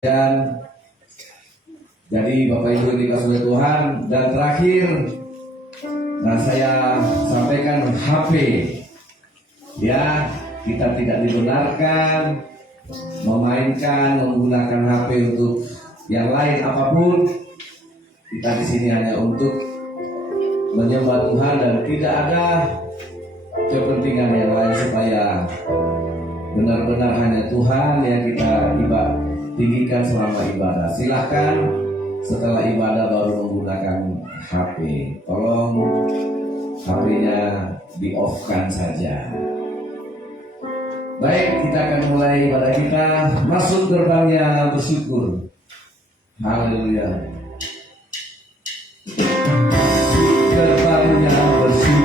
Dan jadi Bapak Ibu dikasih oleh Tuhan. Dan terakhir, saya sampaikan HP. Ya, kita tidak dibenarkan memainkan, menggunakan HP untuk yang lain apapun. Kita di sini hanya untuk menyembah Tuhan dan tidak ada kepentingan yang lain, supaya benar-benar hanya Tuhan yang kita tinggikan selama ibadah. Silahkan setelah ibadah baru menggunakan HP. Tolong HP-nya di-off-kan saja. Baik, kita akan mulai ibadah kita. Masuk gerbangnya bersyukur. Haleluya. Gerbangnya bersyukur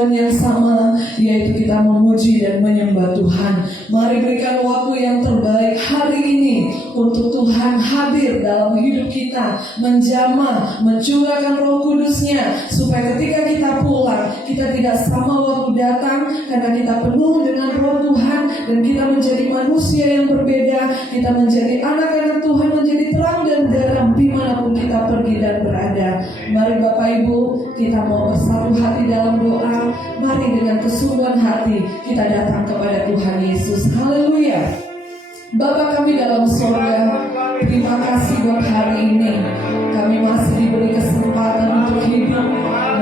dengan yang sama, yaitu kita memuji dan menyembah Tuhan. Mari berikan waktu yang terbaik hari ini untuk Tuhan hadir dalam hidup kita, menjamah, mencurahkan Roh Kudus-Nya, supaya ketika kita pulang, kita tidak sama waktu datang, karena kita penuh dengan Roh Tuhan, dan kita menjadi manusia yang berbeda. Kita menjadi anak-anak Tuhan, menjadi terang dan garam dimanapun kita pergi dan berada. Mari Bapak Ibu, kita mau bersatu hati dalam doa. Mari dengan kesungguhan hati kita datang kepada Tuhan Yesus. Haleluya. Bapa kami dalam surga, terima kasih buat hari ini. Kami masih diberi kesempatan untuk hidup,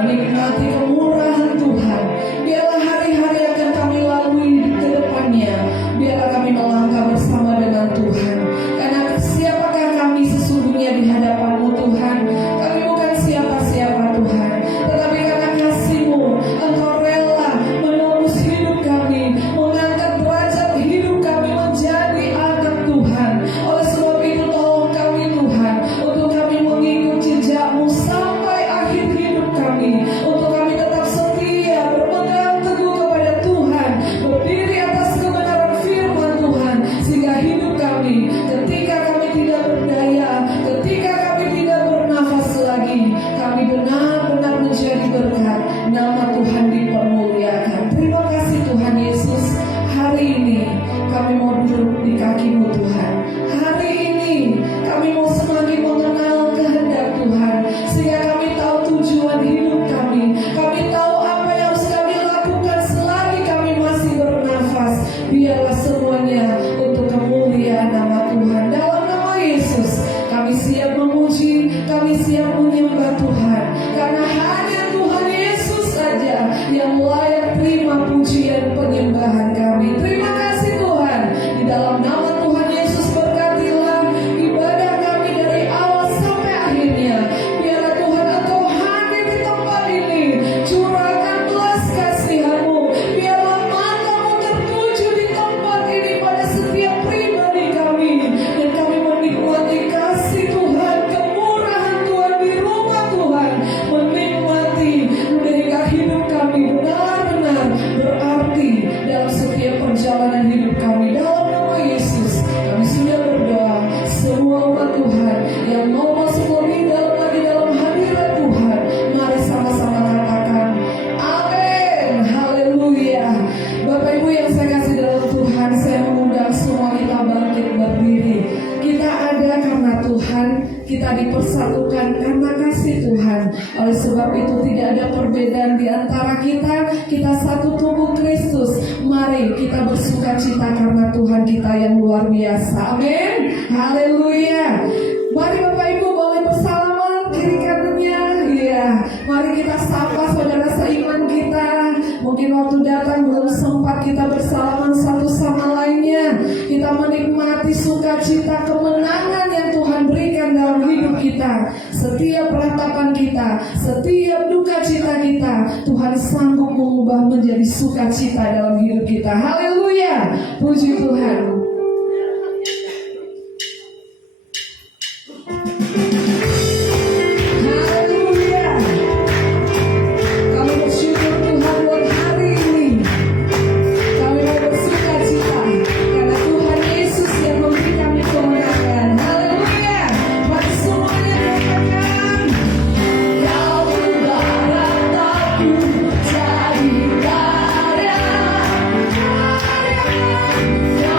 menikmati kemurahan Tuhan. Biarlah hari-hari akan kami lalui ke depannya, biarlah kami melangkah bersama dengan Tuhan. Karena siapakah kami sesungguhnya di hadapan-Mu Tuhan? Kami bukan siapa-siapa Tuhan, tetapi karena kasih-Mu yang layak terima pujian penyembahan kami. Terima kasih Tuhan. Di dalam nama Tuhan Yesus berkatilah ibadah kami dari awal sampai akhirnya. Biarlah Tuhan Engkau hadir di tempat ini. Curahkan belas kasihan-Mu. Biarlah mata-Mu tertuju di tempat ini pada setiap pribadi kami. Dan kami menikmati kasih Tuhan, kemurahan Tuhan di rumah Tuhan. Menikmati sehingga hidup kami benar-benar berarti dalam setiap perjalanan hidup kami. Dalam nama Yesus kami sudah berdoa. Semua umat Tuhan yang mau masuk lebih dalam lagi dalam hadirat Tuhan, mari sama-sama katakan amin. Haleluya. Bapak Ibu yang saya kasih dalam Tuhan, saya mengundang semua kita bangkit berdiri. Kita ada karena Tuhan, kita dipersatukan karena kasih Tuhan. Oleh sebab itu tidak ada perbedaan di antara kita. Kita satu tubuh Kristus. Mari kita bersuka cita karena Tuhan kita yang luar biasa. Amin. Haleluya. Mari Bapak Ibu boleh bersalaman kiri kanannya. Iya. Mari kita sapa saudara seiman kita. Mungkin waktu datang belum sempat kita bersalaman satu sama lainnya. Kita menikmati sukacita kemenangan yang Tuhan berikan dalam hidup kita. Setiap ratapan kita, setiap duka cita kita, Tuhan sanggup mengubah menjadi sukacita dalam hidup kita. Haleluya. Puji Tuhan. Jadi karya, karya,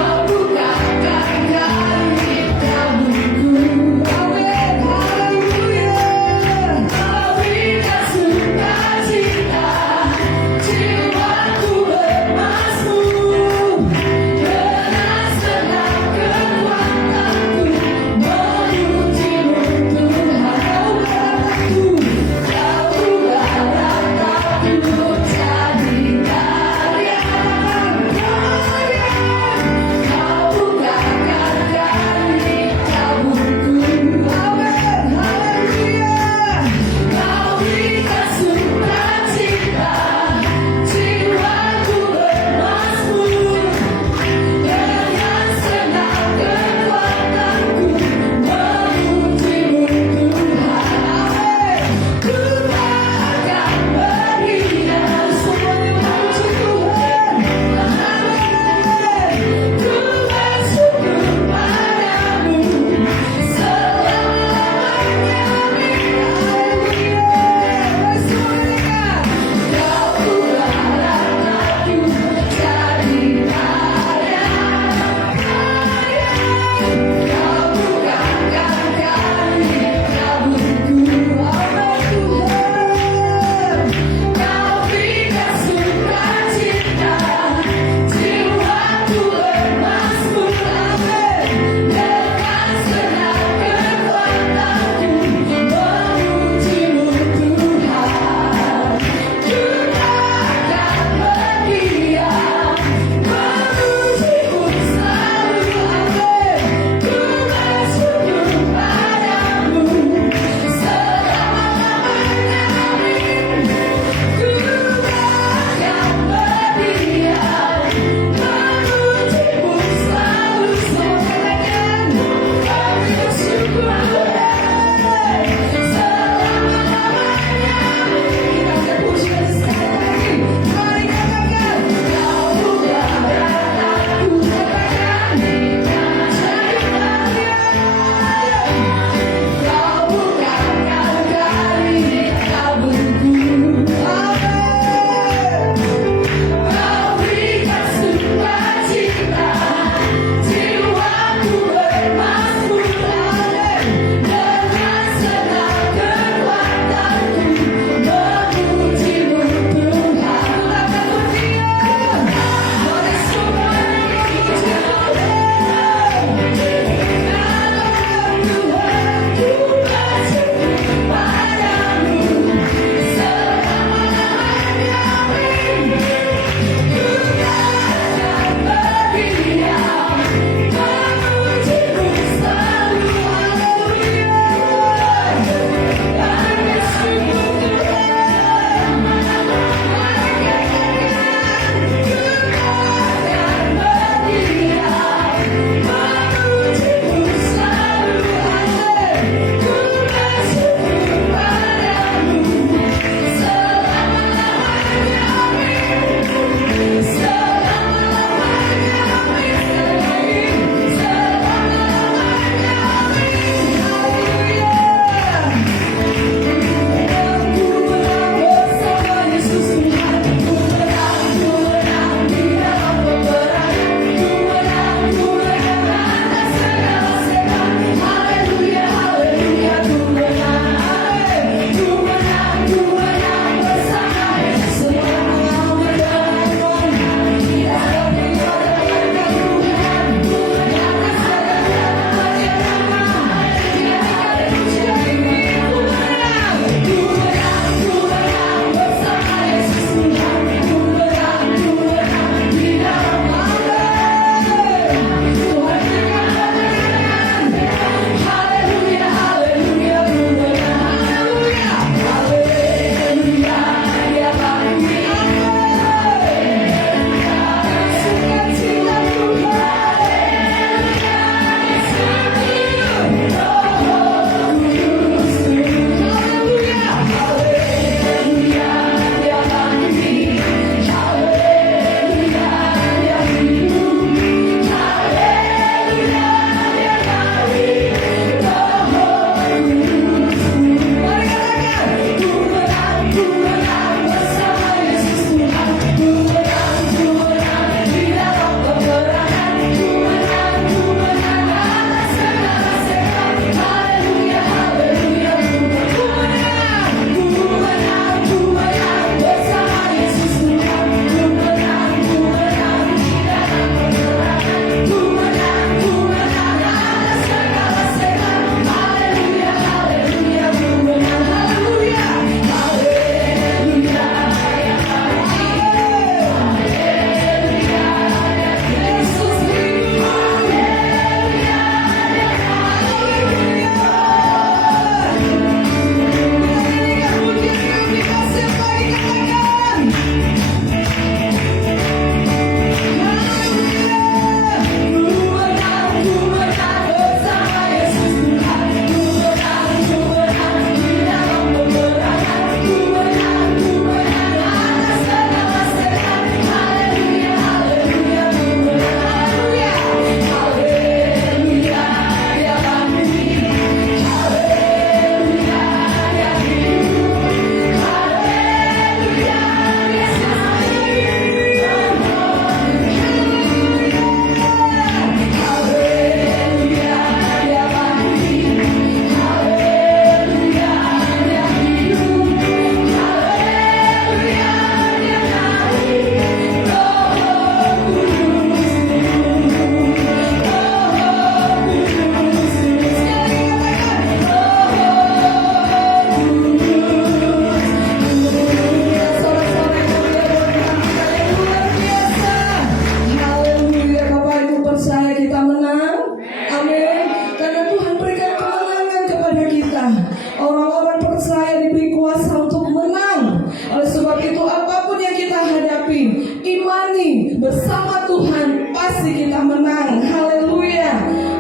ucapin, imani bersama Tuhan pasti kita menang. Haleluya,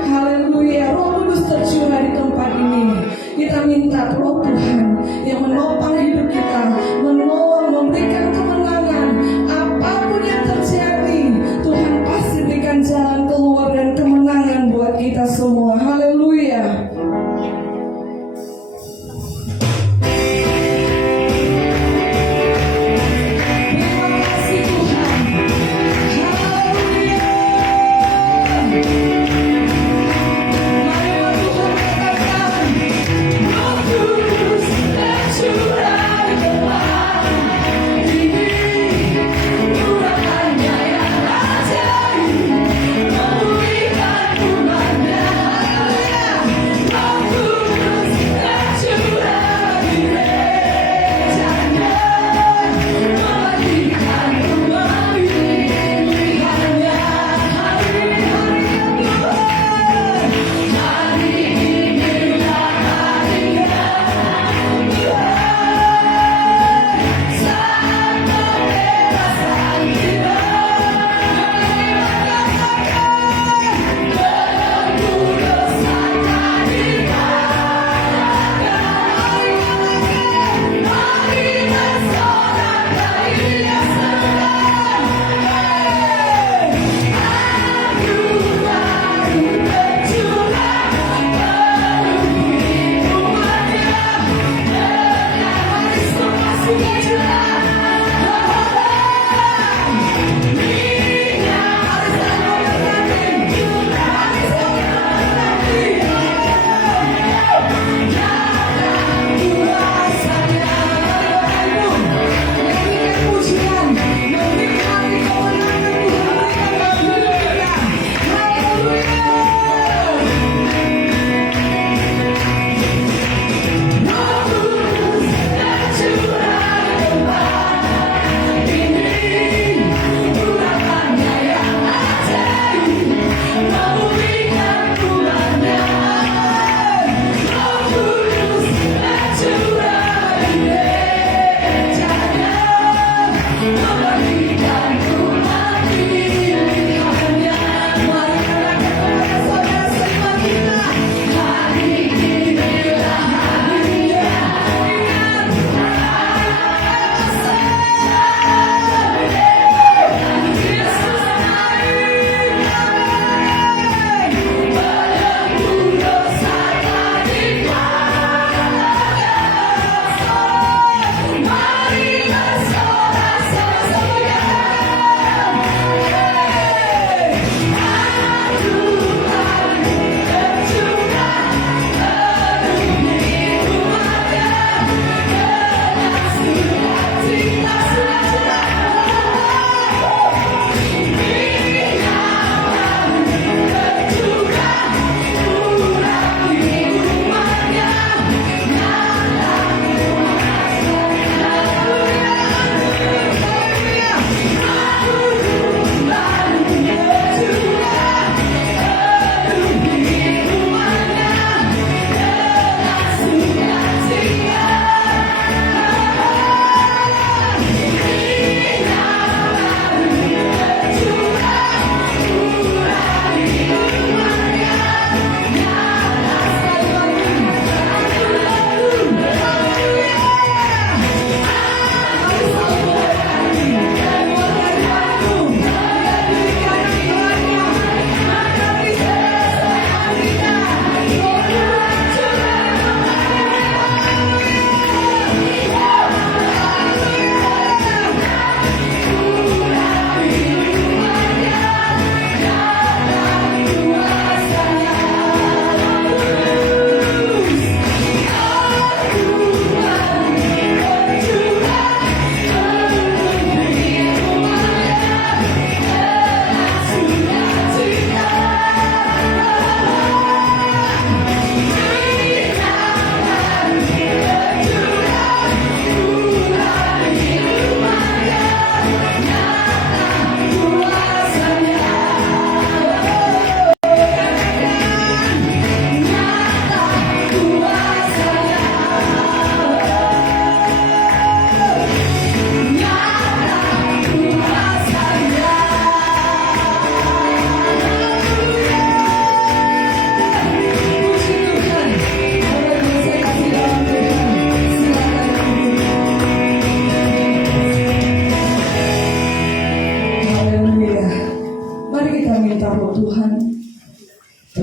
haleluya. Roh Kudus tercurah di tempat ini. Kita minta Roh Tuhan yang menopang hidup kita, menolong, memberikan kemenangan. Apapun yang terjadi, Tuhan pasti berikan jalan keluar dan kemenangan buat kita semua. Haleluya. Terima kasih Tuhan. Haleluya.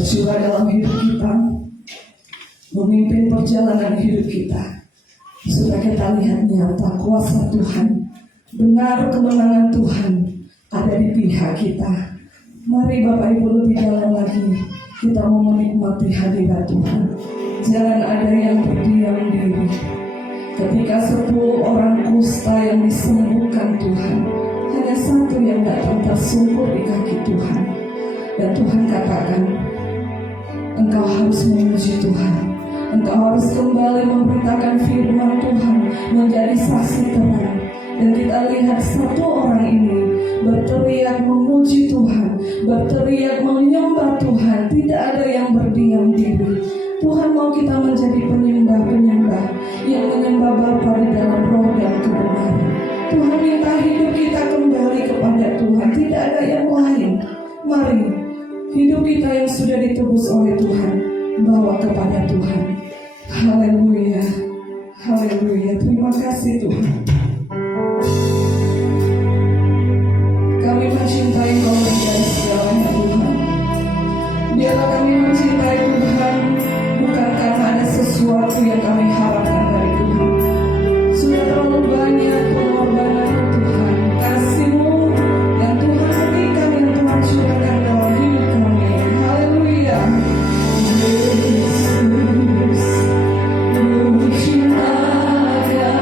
tercurah dalam hidup kita, memimpin perjalanan hidup kita. Sudah kita lihat nyata kuasa Tuhan, benar kemenangan Tuhan ada di pihak kita. Mari Bapak Ibu lebih dalam lagi kita mau menikmati hadirat Tuhan. Jangan ada yang berdiam diri. Ketika 10 orang kusta yang disembuhkan Tuhan, hanya satu yang datang tersungkur di kaki Tuhan. Dan Tuhan katakan, engkau harus memuji Tuhan. Engkau harus kembali memberitakan firman Tuhan, menjadi saksi terang. Dan kita lihat satu orang ini berteriak memuji Tuhan, berteriak menyembah Tuhan. Tidak ada yang berdiam diri. Tuhan mau kita menjadi penyembah-penyembah yang menyembah Bapa di dalam roh dan kebenaran. Tuhan minta hidup kita kembali kepada Tuhan, tidak ada yang lain. Mari hidup kita yang sudah ditebus oleh Tuhan bawa kepada Tuhan. Haleluya, haleluya. Terima kasih Tuhan. Kami mencintai Kau dari segalanya Tuhan. Biarlah kami mencintai Tuhan bukan karena ada sesuatu yang kami harapkan dari Tuhan. Sudah terlalu banyak pengorbanan Tuhan, kasih-Mu yang Tuhan berikan, yang Tuhan curahkan dalam hidup kami. Haleluya. Yesus, ku cinta Dia.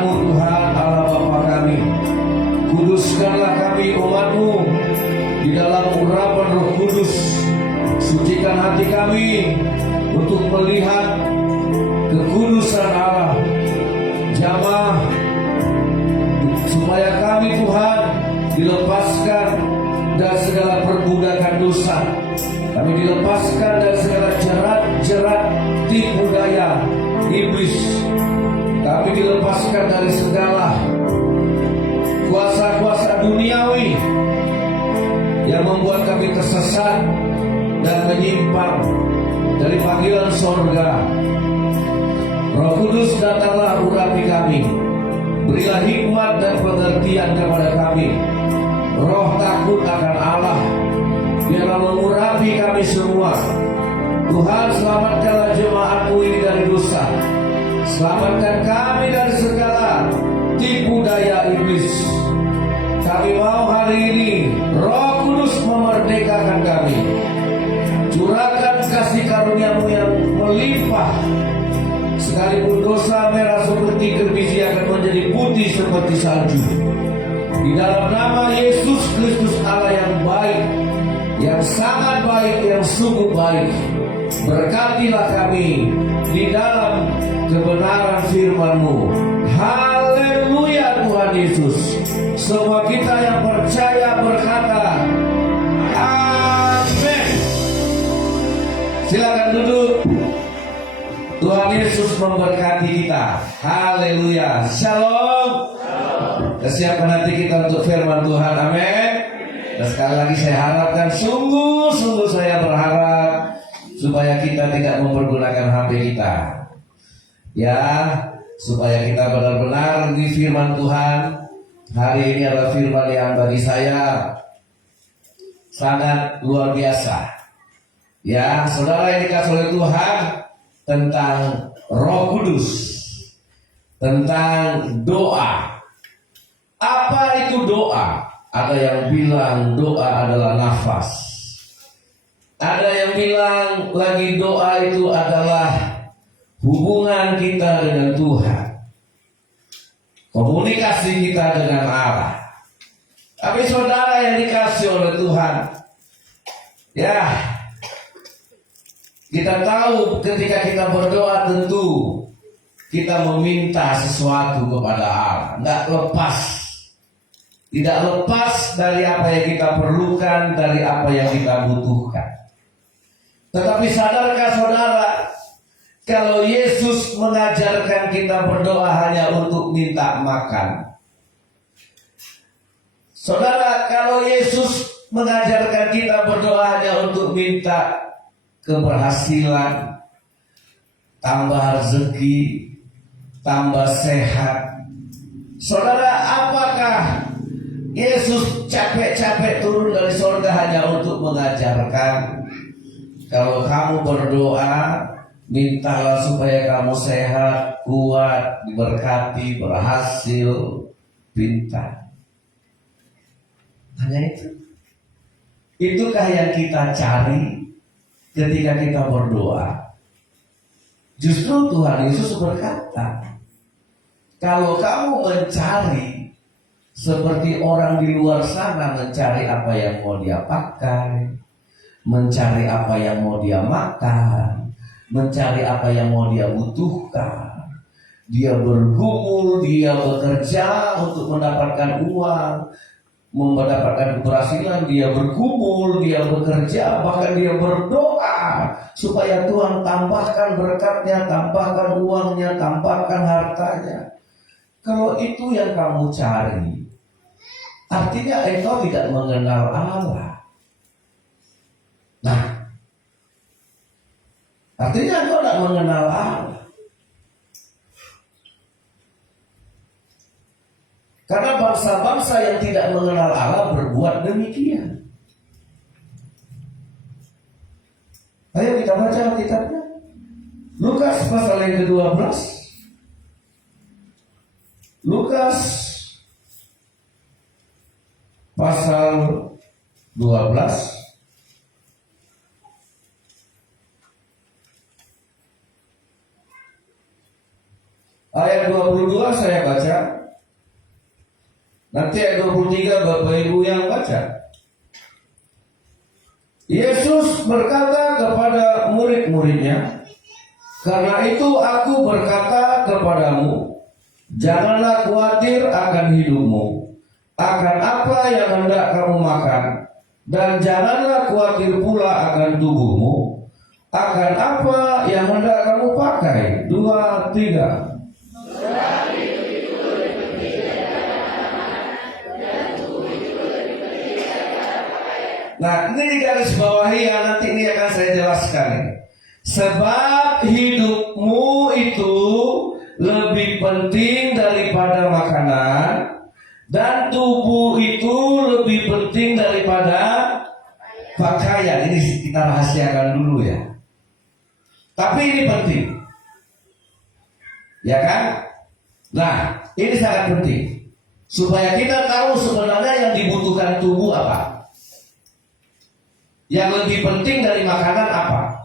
kepadamu Tuhan Allah Bapa kami. Kuduskanlah kami umat-Mu di dalam urapan Roh Kudus. Sucikan hati kami untuk melihat kekudusan Allah. Jamah supaya kami Tuhan dilepaskan dari segala perbudakan dosa. Kami dilepaskan dari segala jerat-jerat tipu daya iblis. Kami dilepaskan dari segala kuasa-kuasa duniawi yang membuat kami tersesat dan menyimpang dari panggilan sorga. Roh Kudus, datanglah urapi kami. Berilah hikmat dan pengertian kepada kami. Roh takut akan Allah biarlah mengurapi kami semua. Tuhan, selamatkanlah jemaat-Mu ini dari dosa. Selamatkan kami dari segala tipu daya iblis. Kami mau hari ini Roh Kudus memerdekakan kami. Curahkan kasih karunia-Mu yang melimpah. Sekalipun dosa merah seperti kerbiji akan menjadi putih seperti salju. Di dalam nama Yesus Kristus Allah yang baik, yang sangat baik, yang sungguh baik, berkatilah kami di dalam kebenaran firman-Mu. Haleluya Tuhan Yesus. Semua kita yang percaya berkata amin. Silakan duduk. Tuhan Yesus memberkati kita. Haleluya. Shalom. Siapkan hati kita untuk firman Tuhan. Amin. Dan sekali lagi saya harapkan, sungguh-sungguh saya berharap supaya kita tidak mempergunakan HP kita, ya, supaya kita benar-benar di firman Tuhan. Hari ini adalah firman yang bagi saya sangat luar biasa. Ya, saudara yang dikasih oleh Tuhan, tentang Roh Kudus, tentang doa. Apa itu doa? Ada yang bilang doa adalah nafas. Ada yang bilang lagi doa itu adalah hubungan kita dengan Tuhan, komunikasi kita dengan Allah. Tapi saudara yang dikasih oleh Tuhan, ya, kita tahu ketika kita berdoa tentu kita meminta sesuatu kepada Allah. Tidak lepas dari apa yang kita perlukan, dari apa yang kita butuhkan. Tetapi sadarkah saudara, kalau Yesus mengajarkan kita berdoa hanya untuk minta makan? Saudara, kalau Yesus mengajarkan kita berdoa hanya untuk minta keberhasilan, tambah rezeki, tambah sehat, saudara, apakah Yesus capek-capek turun dari surga hanya untuk mengajarkan kalau kamu berdoa mintalah supaya kamu sehat, kuat, diberkati, berhasil, pintar? Hanya itu? Itukah yang kita cari ketika kita berdoa? Justru Tuhan Yesus berkata, kalau kamu mencari seperti orang di luar sana mencari apa yang mau dia pakai, mencari apa yang mau dia makan, mencari apa yang mau dia butuhkan, dia bergumul, dia bekerja untuk mendapatkan uang, mendapatkan keberhasilan, dia bergumul, dia bekerja, bahkan dia berdoa supaya Tuhan tambahkan berkatnya, tambahkan uangnya, tambahkan hartanya. Kalau itu yang kamu cari, artinya engkau tidak mengenal Allah. Nah, artinya engkau tidak mengenal Allah. Karena bangsa-bangsa yang tidak mengenal Allah berbuat demikian. Ayo kita baca Alkitabnya. Lukas pasal yang ke-12. Lukas pasal 12 ayat 22 saya baca. Nanti ayat 23 Bapak Ibu yang baca. Yesus berkata kepada murid-muridnya, karena itu aku berkata kepadamu, janganlah khawatir akan hidupmu, akan apa yang hendak kamu makan, dan janganlah khawatir pula akan tubuhmu, akan apa yang hendak kamu pakai. 2, 3. Nah, ini di garis bawahi yang nanti ini akan saya jelaskan ini. Sebab hidupmu itu lebih penting daripada makanan, dan tubuh itu lebih penting daripada pakaian. Ini kita rahasiakan dulu ya. Tapi ini penting, ya kan? Nah, ini sangat penting supaya kita tahu sebenarnya yang dibutuhkan tubuh apa. Yang lebih penting dari makanan apa?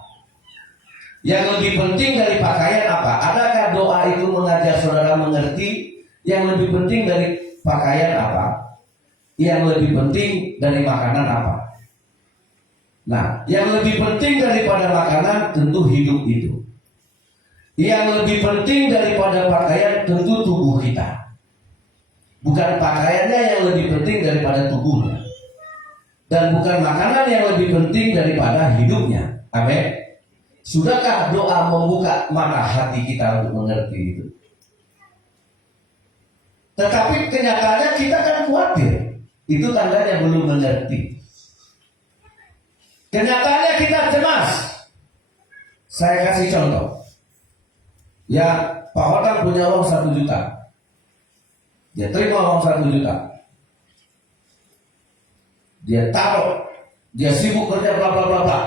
Yang lebih penting dari pakaian apa? Adakah doa itu mengajar saudara mengerti yang lebih penting dari pakaian apa? Yang lebih penting dari makanan apa? Nah, yang lebih penting daripada makanan tentu hidup itu. Yang lebih penting daripada pakaian tentu tubuh kita. Bukan pakaiannya yang lebih penting daripada tubuhnya. Dan bukan makanan yang lebih penting daripada hidupnya. Amin. Sudahkah doa membuka mata hati kita untuk mengerti itu? Tetapi kenyataannya kita kan khawatir. Itu tandanya belum mengerti. Kenyataannya kita cemas. Saya kasih contoh. Ya, Pak Hodang punya uang 1 juta. Dia terima uang 1 juta. Dia taruh, dia sibuk kerja bla bla bla bla.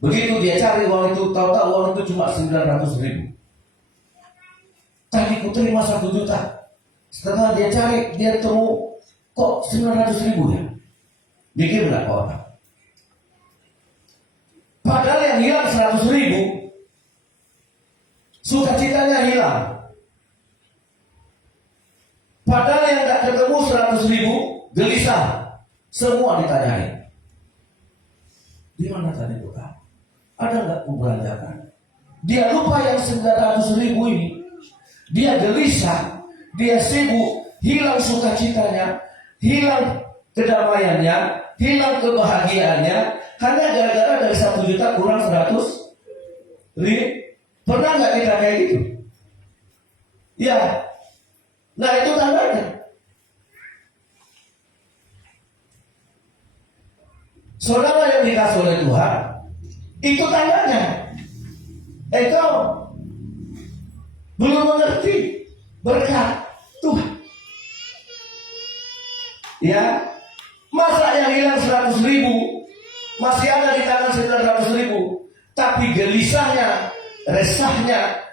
Begitu dia cari uang itu, tahu-tahu uang itu cuma 900.000. Tadi ku terima 1 juta. Setelah dia cari, dia temu kok 900.000 ya. Mikir nggak Pak? Padahal yang hilang 100.000, sukacitanya hilang. Padahal yang nggak ketemu 100.000, gelisah. Semua ditanyain. Di mana tadi bukan? Ada nggak kubelanjakan? Dia lupa yang 900.000 ini. Dia gelisah, dia sibuk, hilang sukacitanya, hilang kedamaiannya, hilang kebahagiaannya, hanya gara-gara dari 1 juta kurang 100.000. Pernah nggak kita kayak gitu? Ya. Nah itu tandanya. Saudara yang dikasih oleh Tuhan, itu tandanya. Kau belum mengerti berkat Tuhan. Ya, masa yang hilang 100.000 masih ada di tangan 900.000, tapi gelisahnya, resahnya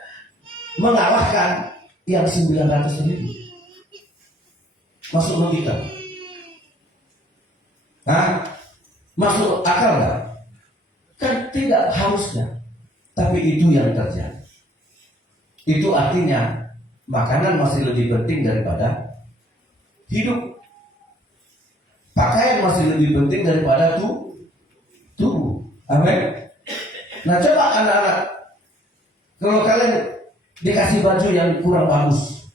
mengalahkan yang 900.000. Masuk logika? Hah? Masuk akal nggak? Kan tidak harusnya, tapi itu yang terjadi. Itu artinya makanan masih lebih penting daripada hidup. Pakaian masih lebih penting daripada tubuh. Amin. Nah coba anak-anak, kalau kalian dikasih baju yang kurang bagus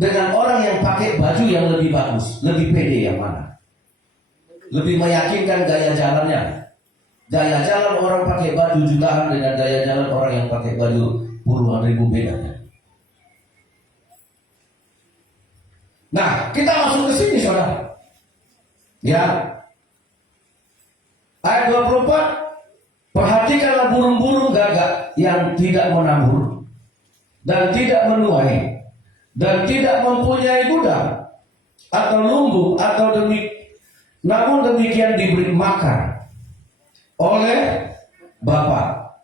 dengan orang yang pakai baju yang lebih bagus, lebih pede yang mana? Lebih meyakinkan gaya jalannya. Gaya jalan orang pakai baju jutaan dengan gaya jalan orang yang pakai baju puluhan ribu bedanya. Nah, kita masuk ke sini saudara. Ya. Ayat 24, perhatikanlah burung-burung gagak yang tidak menabur dan tidak menuai dan tidak mempunyai gudang atau lumbung atau namun demikian diberi makan oleh Bapa,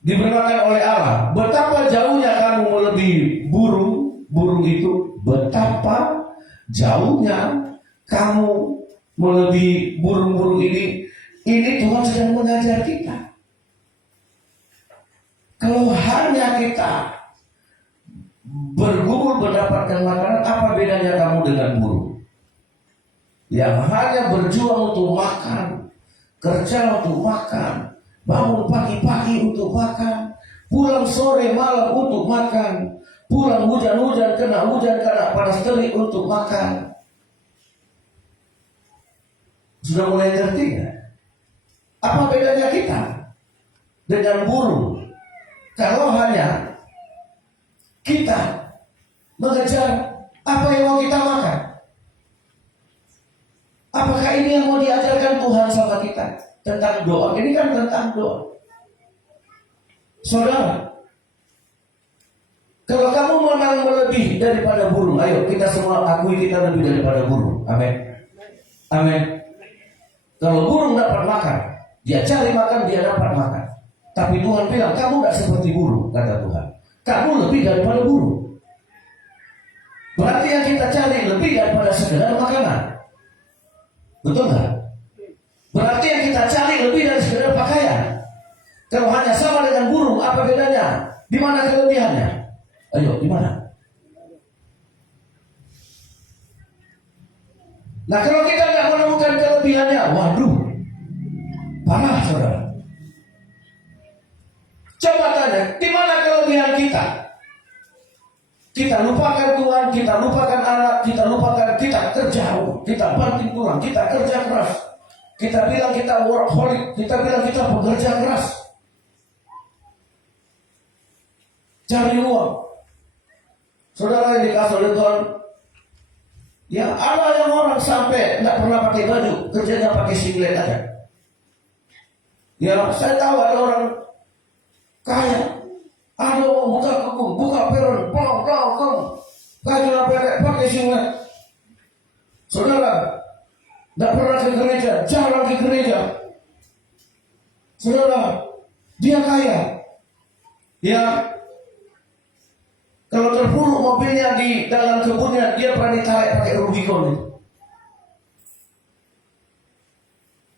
diberi makan oleh Allah. Betapa jauhnya kamu melebihi burung itu. Betapa jauhnya kamu melebihi burung-burung ini. Ini Tuhan sedang mengajar kita. Kalau hanya kita bergumul betul mendapatkan makanan, apa bedanya kamu dengan burung? Yang hanya berjuang untuk makan, kerja untuk makan, bangun pagi-pagi untuk makan, pulang sore malam untuk makan, pulang hujan-hujan kena panas terik untuk makan. Sudah mulai ngerti nggak? Apa bedanya kita dengan burung? Kalau hanya kita mengejar apa yang mau kita makan, apakah ini yang mau diajarkan Tuhan sama kita tentang doa? Ini kan tentang doa. Saudara, kalau kamu memang lebih daripada burung, ayo kita semua akui kita lebih daripada burung. Amin. Amin. Kalau burung dapat makan, dia cari makan, dia dapat makan. Tapi Tuhan bilang, kamu tidak seperti burung, kata Tuhan. Kamu lebih daripada burung. Berarti yang kita cari lebih daripada sekedar makanan. Betul nggak? Berarti yang kita cari lebih dari sekedar pakaian. Kalau hanya sama dengan burung, apa bedanya? Di mana kelebihannya? Ayo, di mana? Nah, kalau kita nggak menemukan kelebihannya, waduh, parah, saudara. Coba tanya, di mana kelebihan kita? Kita lupakan Tuhan, kita lupakan anak, kita lupakan, kita kerja, kita banting tulang, kita kerja keras. Kita bilang kita workaholic, kita bilang kita pekerja keras. Cari uang. Saudara yang dikasih oleh Tuhan, ya ada yang orang sampai nggak pernah pakai baju, kerjanya pakai singlet aja. Ya saya tahu ada orang kaya, ada orang buka kebun, buka peron, plong, kajunya pakai singlet. Saudara, nggak pernah ke gereja, jarang ke gereja. Saudara, dia kaya. Ya, kalau terpuruk mobilnya di dalam kebunnya, dia pernah ditarik pakai Rubicon.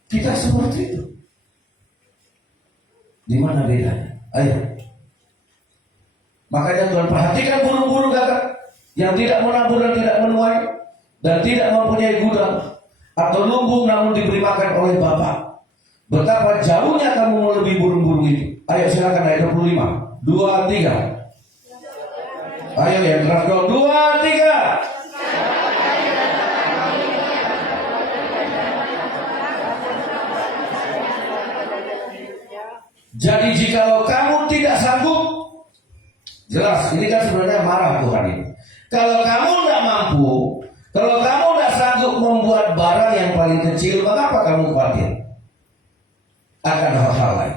Kita seperti itu. Di mana bedanya? Ayo. Makanya Tuhan perhatikan burung-burung gagak yang tidak menabur dan tidak menuai dan tidak mempunyai gudang atau lumbung namun diberi makan oleh Bapa. Betapa jauhnya kamu melebihi burung-burung itu. Ayo silakan ayat 25. 2, 3. Ayo yang keras dong. 2, 3. Jadi jikalau kamu tidak sanggup, jelas ini kan sebenarnya marah Tuhan ini. Kalau kamu tidak mampu, kalau kamu tidak sanggup membuat barang yang paling kecil, mengapa kamu khawatir akan hal-hal lain?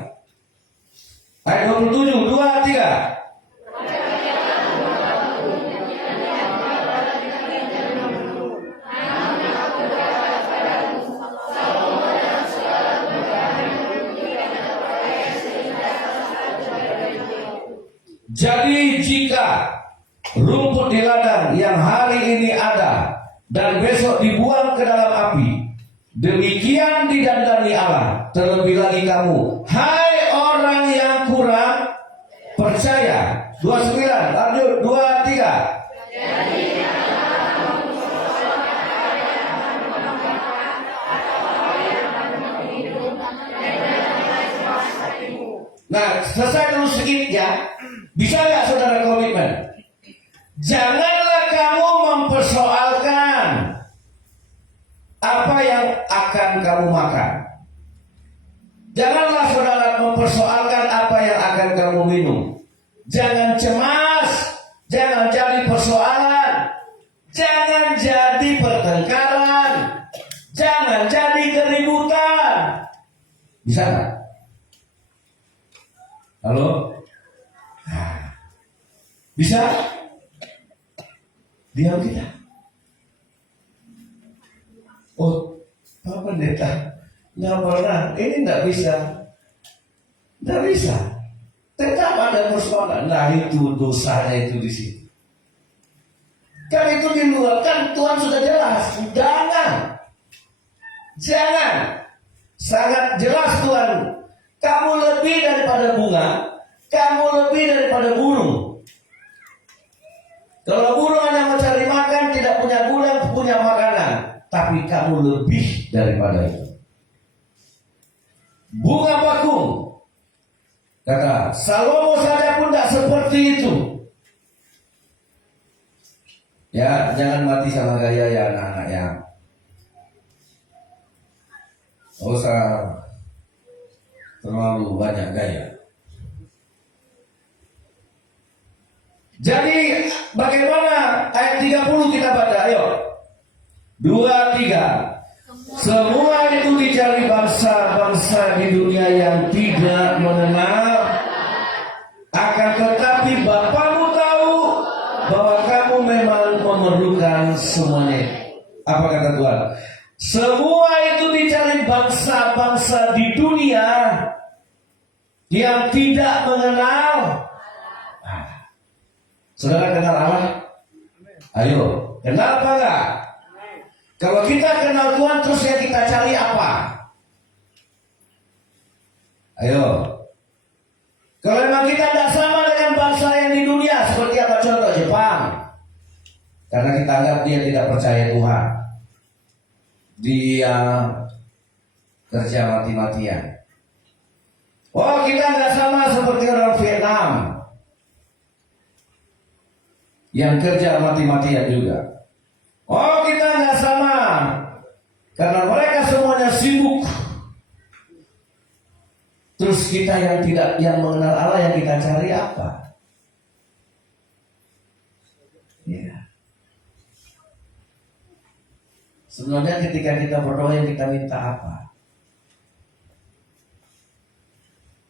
Ayat 27, 2, 3. Jadi jika rumput di ladang yang hari ini ada dan besok dibuang ke dalam api, demikian didandani Allah. Terlebih lagi kamu, hai orang yang kurang percaya. 29, lanjut 2, 3. Nah, selesai dulu sedikit ya. Bisa nggak saudara komitmen? Janganlah kamu mempersoalkan apa yang akan kamu makan. Janganlah saudara mempersoalkan apa yang akan kamu minum. Jangan cemas, jangan jadi persoalan, jangan jadi pertengkaran, jangan jadi keributan. Bisa nggak? Halo? Bisa? Diam kita. Oh, Pak Pendeta, nggak pernah. Ini nggak bisa. Nggak bisa. Tetap ada persoalan. Nah itu dosanya itu di situ. Kan itu di luar. Kan Tuhan sudah jelas. Jangan. Sangat jelas Tuhan. Kamu lebih daripada bunga. Kamu lebih daripada burung. Kalau burung hanya mencari makan, tidak punya gudang, punya makanan, tapi kamu lebih daripada itu. Bunga bakung, kata Salomo saja pun tidak seperti itu. Ya, jangan mati sama gaya ya anak-anak ya. Oh, usah terlalu banyak gaya. Jadi bagaimana ayat 30 kita baca, ayo. 2, 3. Semua itu dicari bangsa-bangsa di dunia yang tidak mengenal. Akan tetapi Bapamu tahu bahwa kamu memang memerlukan semuanya. Apa kata Tuhan? Semua itu dicari bangsa-bangsa di dunia yang tidak mengenal. Saudara kenal Allah? Ayo, kenal apa enggak? Kalau kita kenal Tuhan, terus yang kita cari apa? Ayo. Kalau memang kita tidak sama dengan bangsa yang di dunia, seperti apa contoh Jepang? Karena kita anggap dia tidak percaya Tuhan. Dia kerja mati-matian. Oh, kita nggak sama seperti orang Vietnam yang kerja mati-matian juga. Oh, kita nggak sama karena mereka semuanya sibuk. Terus kita yang mengenal Allah, yang kita cari apa? Ya. Sebenarnya ketika kita berdoa, yang kita minta apa?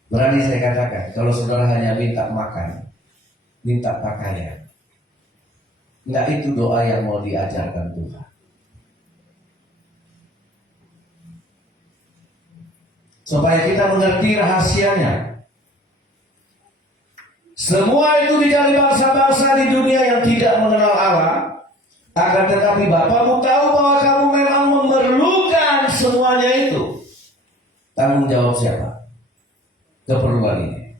Berani saya katakan, kalau saudara hanya minta makan, minta pakaian, enggak itu doa yang mau diajarkan Tuhan. Supaya kita mengerti rahasianya. Semua itu dicari bangsa-bangsa di dunia yang tidak mengenal Allah. Akan tetapi Bapamu tahu bahwa kamu memang memerlukan semuanya itu. Tanggung jawab siapa? Keperluan ini.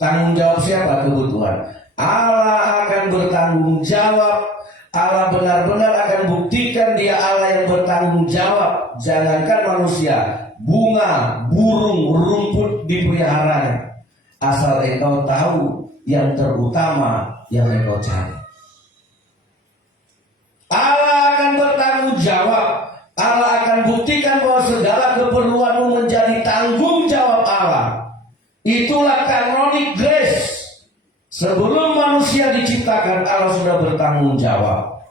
Tanggung jawab siapa? Kebutuhan. Allah akan bertanggung jawab. Allah benar-benar akan buktikan dia Allah yang bertanggung jawab. Jangankan manusia, bunga, burung, rumput dipeliharanya. Asal engkau tahu yang terutama yang engkau cari. Allah akan bertanggung jawab. Allah akan buktikan bahwa segala keperluanmu menjadi tanggung jawab Allah. Itulah kanonic grace. Sebelum manusia diciptakan, Allah sudah bertanggung jawab.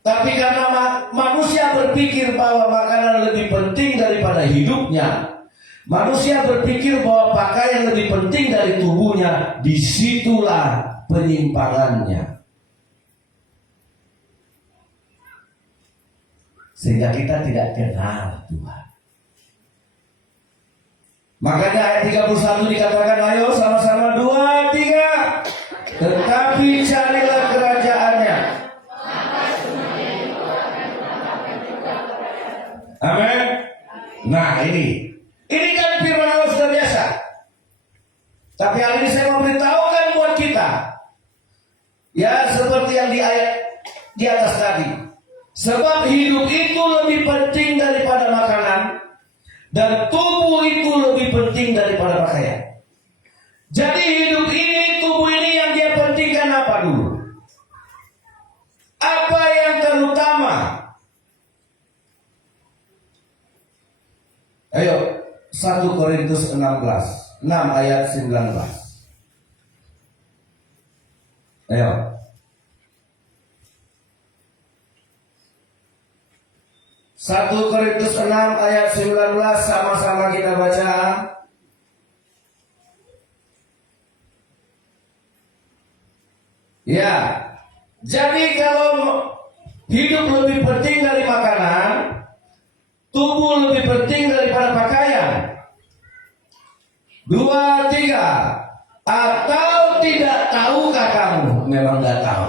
Tapi karena manusia berpikir bahwa makanan lebih penting daripada hidupnya, manusia berpikir bahwa pakaian lebih penting dari tubuhnya, disitulah penyimpangannya. Sehingga kita tidak kenal Tuhan. Makanya ayat 31 dikatakan, ayo sama-sama 2, 3. Tetapi carilah kerajaannya. Amin. Nah ini kan firman Allah sudah biasa. Tapi hari ini saya mau beritahukan buat kita. Ya seperti yang di ayat di atas tadi. Sebab hidup itu lebih penting daripada makanan. Dan tubuh itu lebih penting daripada pakaian. Jadi hidup ini, tubuh ini yang dia pentingkan apa dulu? Apa yang terutama? Ayo, 1 Korintus 6 ayat 19. Ayo. 1 Korintus 6 ayat 19, sama-sama kita baca. Ya, jadi kalau hidup lebih penting dari makanan, tubuh lebih penting daripada pakaian. 2, 3. Atau tidak tahukah kamu? Memang tidak tahu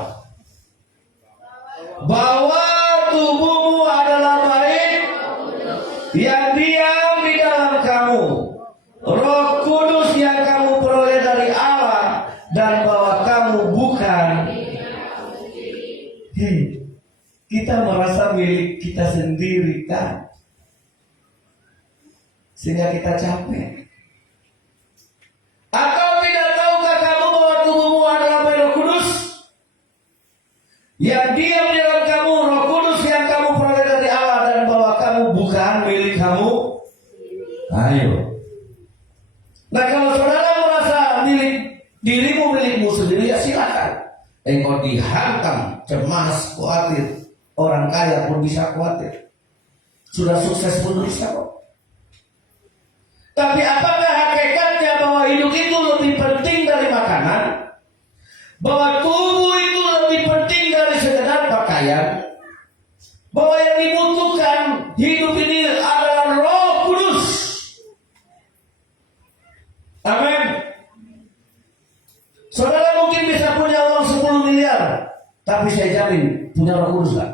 bahwa tubuhmu adalah bait yang diam di dalam kamu, Roh Kudus yang kamu peroleh dari Allah, dan bahwa kamu bukan. Kita merasa milik kita sendiri kan, sehingga kita capek. Atau tidak tahukah kamu bahwa tubuhmu adalah Roh Kudus yang diam di dalam kamu, Roh Kudus yang kamu peroleh dari Allah, dan bahwa kamu bukan milik kamu? Ayo. Nah, kalau saudara merasa dirimu milikmu sendiri, ya silakan. Engkau dihantam, cemas, khawatir. Orang kaya pun bisa khawatir. Sudah sukses pun bisa kok. Tapi apakah hakikatnya bahwa hidup itu lebih penting dari makanan? Bahwa tubuh itu lebih penting dari sekedar pakaian? Bahwa yang dibutuhkan hidup ini adalah Roh Kudus. Amin. Saudara mungkin bisa punya uang 10 miliar, tapi saya jamin punya Roh Kudus gak?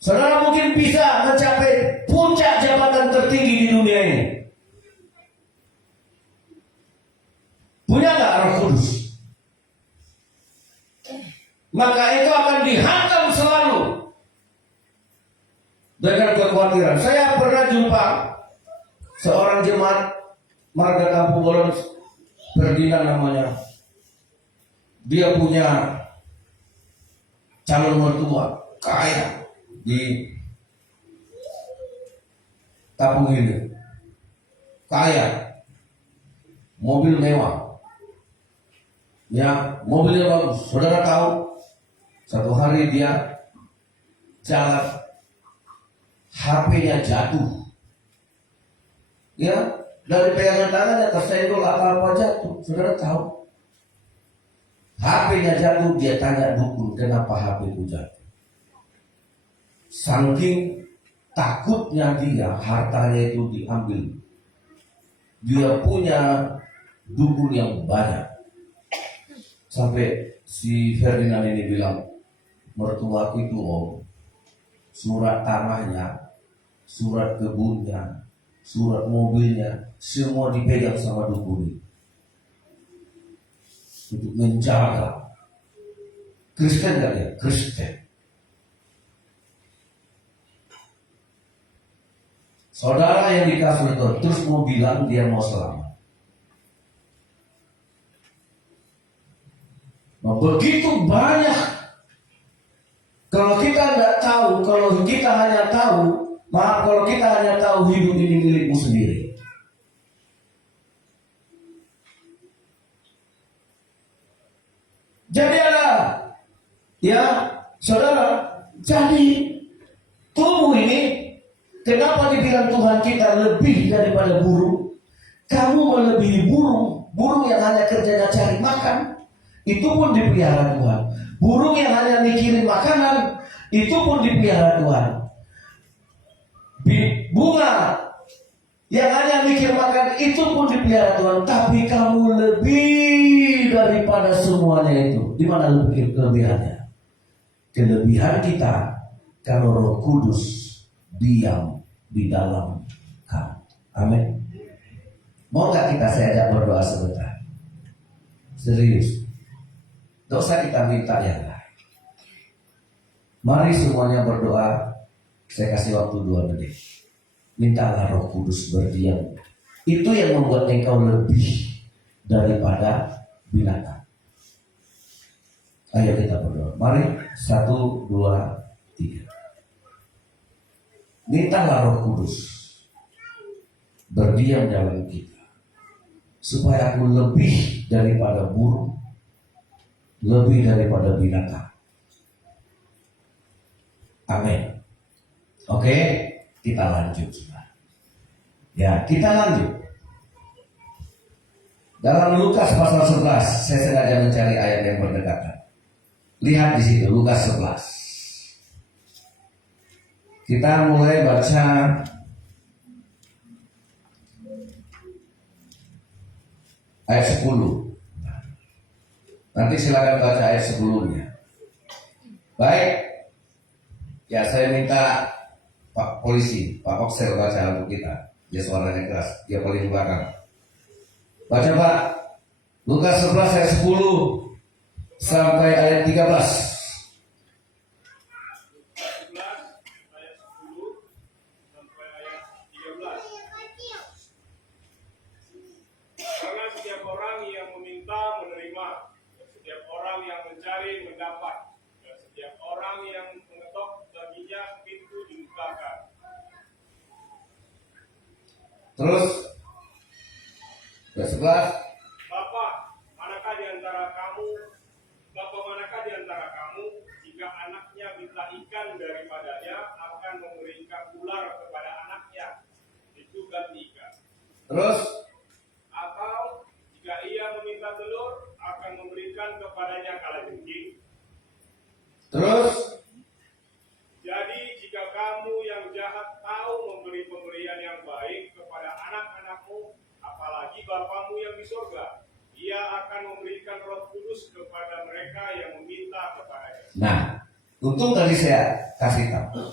Saudara mungkin bisa mencapai puncak jabatan tertinggi di dunia ini. Punya gak Roh Kudus? Maka itu akan dihantam selalu dengan kekhawatiran. Saya pernah jumpa seorang jemaat Marga Kampung Golon, Ferdinand namanya. Dia punya calon mertua kaya di kampung ini, kaya, mobil mewah, ya mobilnya bagus. Saudara tahu, satu hari dia jalan, HP-nya jatuh, ya dari pegangan tangannya tersenggol apa-apa jatuh. Saudara tahu, HP-nya jatuh, dia tanya dukun, kenapa HP itu jatuh? Saking takutnya dia, hartanya itu diambil. Dia punya dukun yang banyak. Sampai si Ferdinand ini bilang, mertuaku itu surat tanahnya, surat kebunnya, surat mobilnya, semua dipegang sama dukun ini. Untuk menjaga. Kristen gak dia? Kristen. Saudara yang dikasih itu terus mau bilang dia mau selamat. Nah, begitu banyak. Kalau kita tidak tahu, kalau kita hanya tahu, kalau kita hanya tahu hidup ini milikmu sendiri. Jadi ya saudara, jadi tubuh ini, kenapa dibilang Tuhan kita lebih daripada burung? Kamu melebihi burung. Burung yang hanya kerjanya cari makan, itu pun dipelihara Tuhan. Burung yang hanya mikirin makanan, itu pun dipelihara Tuhan. Bunga yang hanya mikir makan, itu pun dipelihara Tuhan. Tapi kamu lebih daripada semuanya itu. Di mana kelebihannya? Kelebihan kita kalau Roh Kudus diam di dalam kamu. Amin. Mau gak saya ajak berdoa sebentar? Serius. Tidak usah kita minta yang lain. Mari semuanya berdoa. Saya kasih waktu 2 menit. Mintalah Roh Kudus berdiam. Itu yang membuat engkau lebih daripada binatang. Ayo kita berdoa. Mari 1, 2, 3. Mintalah Roh Kudus berdiam dalam kita, supaya aku lebih daripada burung, lebih daripada binatang. Amin. Oke, kita lanjut. Ya, kita lanjut. Dalam Lukas pasal 11, saya sengaja mencari ayat yang berdekatan. Lihat di situ, Lukas 11. Kita mulai baca ayat 10. Nanti silakan baca ayat sebelumnya. Baik. Ya, saya minta Pak Polisi, Pak Oksel baca untuk kita. Dia suaranya keras, dia paling belakang. Baca Pak, Lukas 11 ayat 10 sampai ayat 13. Karena setiap orang yang meminta menerima, dan setiap orang yang mencari mendapat, dan setiap orang yang mengetok baginya pintu dibukakan. Terus ayat 11. Bapa manakah di antara kamu, jika anaknya minta ikan daripadanya, akan memberikan ular kepada anaknya, itu ganti ikan. Terus Atau jika ia meminta telur, akan memberikan kepadanya kalajengking. Terus Jadi jika kamu yang jahat tahu memberi pemberian yang baik kepada anak-anakmu, apalagi Bapamu yang di surga, Ia akan memberikan Roh Kudus kepada mereka yang meminta kepadanya. nah, untung tadi saya kasih tahu.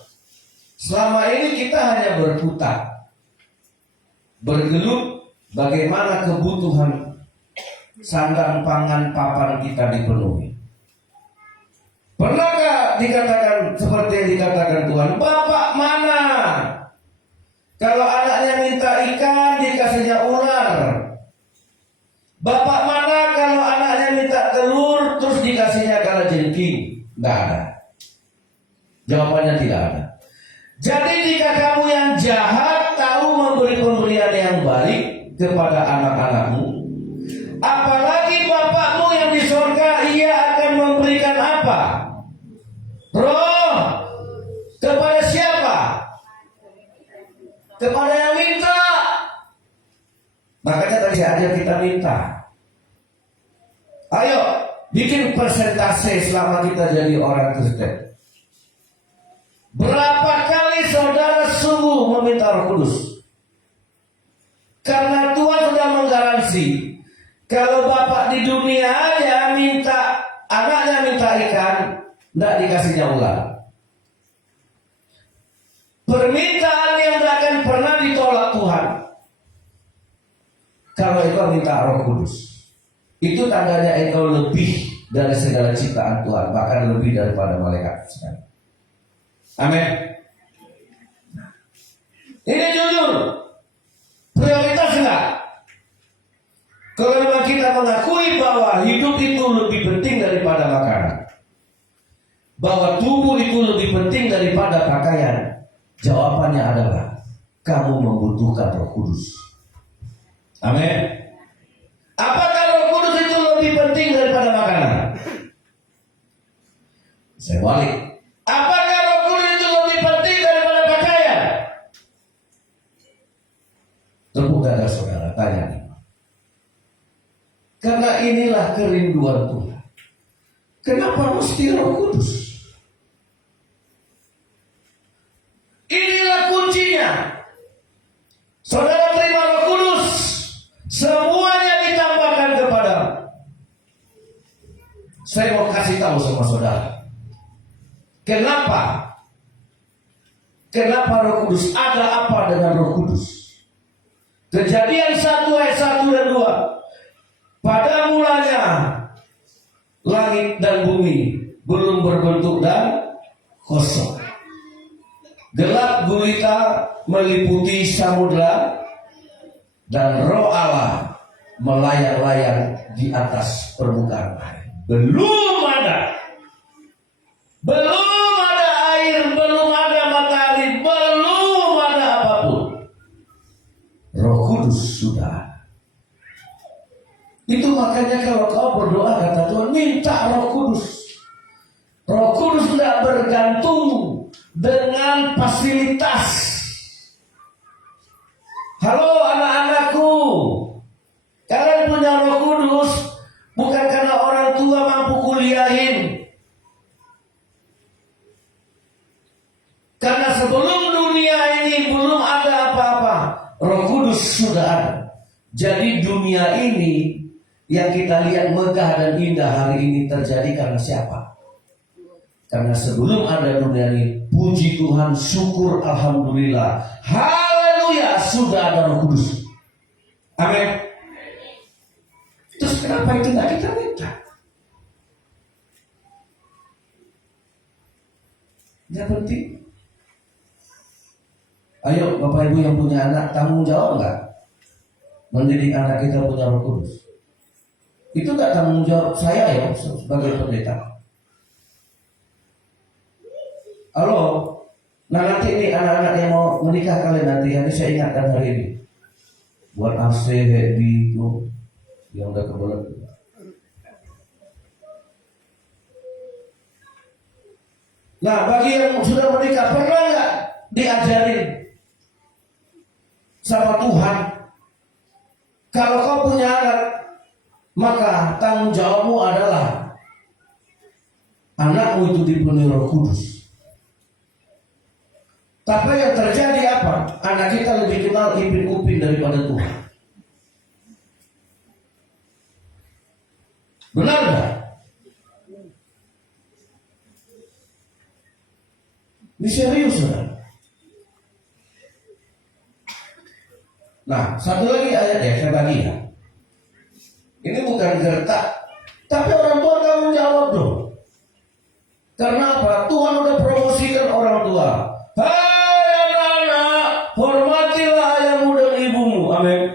Selama ini kita hanya berputar, bergelut bagaimana kebutuhan sandang pangan papan kita dipenuhi. Pernahkah dikatakan seperti yang dikatakan Tuhan, Bapak mana? Kalau anaknya minta ikan dikasihnya ular. Bapak mana kalau anaknya minta telur terus dikasihnya kalajengking? Tidak ada. Jawabannya tidak ada. Jadi jika kamu yang jahat tahu memberi pemberian yang baik kepada anak-anakmu, apalagi Bapakmu yang di surga, Ia akan memberikan apa? Roh. Kepada siapa? Kepada yang minta. Makanya tadi aja kita minta. Ayo bikin persentase selama kita jadi orang Kristen. Berapa kali saudara sungguh meminta Roh Kudus? Karena Tuhan sudah menggaransi, kalau bapak di dunia aja minta, anaknya minta ikan, tidak dikasihnya ular. Permintaan yang tidak akan pernah ditolak Tuhan. Kalau engkau minta Roh Kudus, itu tandanya engkau lebih dari segala ciptaan Tuhan, bahkan lebih daripada malaikat. Amin. Ini jujur, prioritas enggak? Kalau memang kita mengakui bahwa hidup itu lebih penting daripada makanan, bahwa tubuh itu lebih penting daripada pakaian, jawabannya adalah kamu membutuhkan Roh Kudus. Amin. Apakah Roh Kudus itu lebih penting daripada makanan? Saya balik. Apakah Roh Kudus itu lebih penting daripada pakaian? Tepuk dada saudara, tanya nih. Karena inilah kerinduan Tuhan. Kenapa mesti Roh Kudus? Inilah kuncinya. Saudara terima Roh Kudus, semuanya ditambahkan kepadamu. Saya mau kasih tahu sama saudara. Kenapa? Kenapa Roh Kudus? Ada apa dengan Roh Kudus? Kejadian 1 ayat 1 dan 2. Pada mulanya langit dan bumi belum berbentuk dan kosong. Gelap gulita meliputi samudra dan Roh Allah melayang-layang di atas permukaan air. Belum ada air, belum ada matahari, belum ada apapun. Roh Kudus sudah ada. Itu makanya kalau kau berdoa kata Tuhan, minta Roh Kudus. Roh Kudus tidak bergantung dengan fasilitas. Halo anak-anakku, kalian punya Roh Kudus bukan karena orang tua mampu kuliahin. Karena sebelum dunia ini belum ada apa-apa, Roh Kudus sudah ada. Jadi dunia ini yang kita lihat megah dan indah hari ini terjadi karena siapa? Karena sebelum ada dunia ini, puji Tuhan, syukur, alhamdulillah, haleluya, sudah ada Roh Kudus. Amin. Terus kenapa itu tidak kita minta? Tidak penting. Ayo Bapak Ibu yang punya anak, tanggung jawab nggak mendidik anak kita punya Roh Kudus? Itu nggak tanggung jawab saya ya sebagai pendeta. Halo, nah nanti ini anak-anak yang mau menikah kalian nanti saya ingatkan hari ini. Buat AC, Happy, itu yang udah kebelet. Nah, bagi yang sudah menikah, pernah nggak diajarin sama Tuhan, kalau kau punya anak, maka tanggung jawabmu adalah anakmu itu dipenuhi Roh Kudus. Tapi yang terjadi apa? Anak kita lebih kenal Ipin Upin daripada Tuhan. Benar nggak? Ini serius, saudara. Nah, satu lagi ayat ya, saya bagi ya. Ini bukan gertak, tapi orang tua tanggung jawab dong. Karena apa? Tuhan udah promosikan orang tua. Hai anak-anak, hormatilah ayahmu dan ibumu. Amin.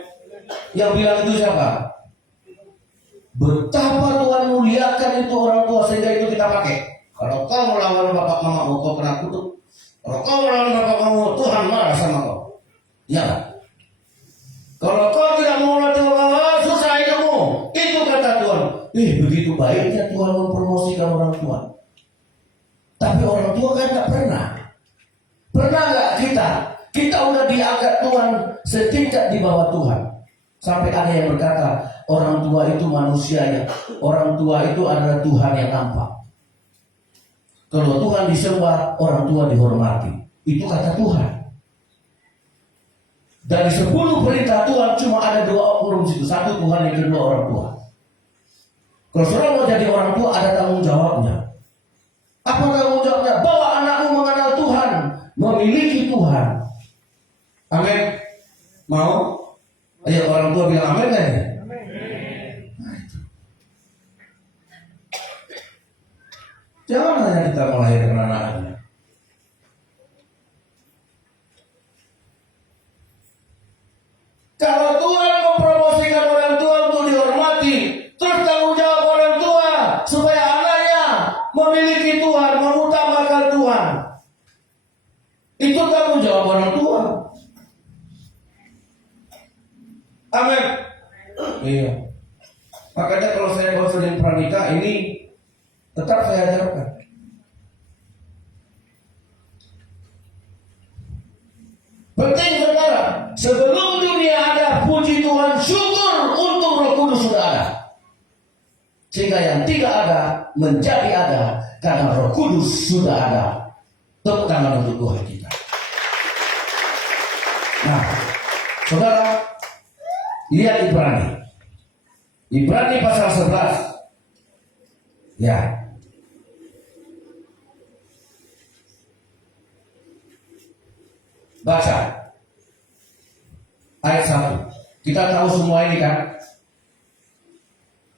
Yang bilang itu siapa? Betapa Tuhan muliakan itu orang tua sehingga itu kita pakai. Kalau kau melawan bapak mamamu, kau kena kutuk. Kalau kau melawan bapak mamamu, Tuhan marah sama kau. Ya. Kalau kau tidak mau melawan bapak, susah hidupmu. Itu kata Tuhan. Begitu baiknya Tuhan mempromosikan orang tua. Tapi orang tua kan tidak pernah. Pernah nggak kita? Kita udah diangkat Tuhan setingkat di bawah Tuhan. Sampai ada yang berkata, orang tua itu manusianya. Orang tua itu adalah Tuhan yang nampak. Kalau Tuhan disembah, orang tua dihormati. Itu kata Tuhan. Dari 10 perintah Tuhan cuma ada 2 oknum situ. Satu Tuhan, yang kedua orang tua. Kalau saudara mau jadi orang tua, ada tanggung jawabnya. Apa tanggung jawabnya? Bawa anakmu mengenal Tuhan, memiliki Tuhan. Amin. Mau? Ayo orang tua bilang amin kan? Jangan hanya kita melahirkan anaknya. Kalau Tuhan mempromosikan orang tua untuk dihormati, terus tanggung jawab orang tua supaya anaknya memiliki Tuhan, mengutamakan Tuhan. Itu tanggung jawab orang tua. Amin. Iya. Makanya kalau saya konseling pranikah ini tetap saya ajarkan. Penting saudara, sebelum dunia ada, puji Tuhan, syukur untuk Roh Kudus sudah ada. Sehingga yang tidak ada menjadi ada karena Roh Kudus sudah ada. Tepuk tangan untuk Tuhan kita. Nah, saudara, lihat Ibrani. Ibrani pasal 11. Ya. Baca ayat 1. Kita tahu semua ini kan.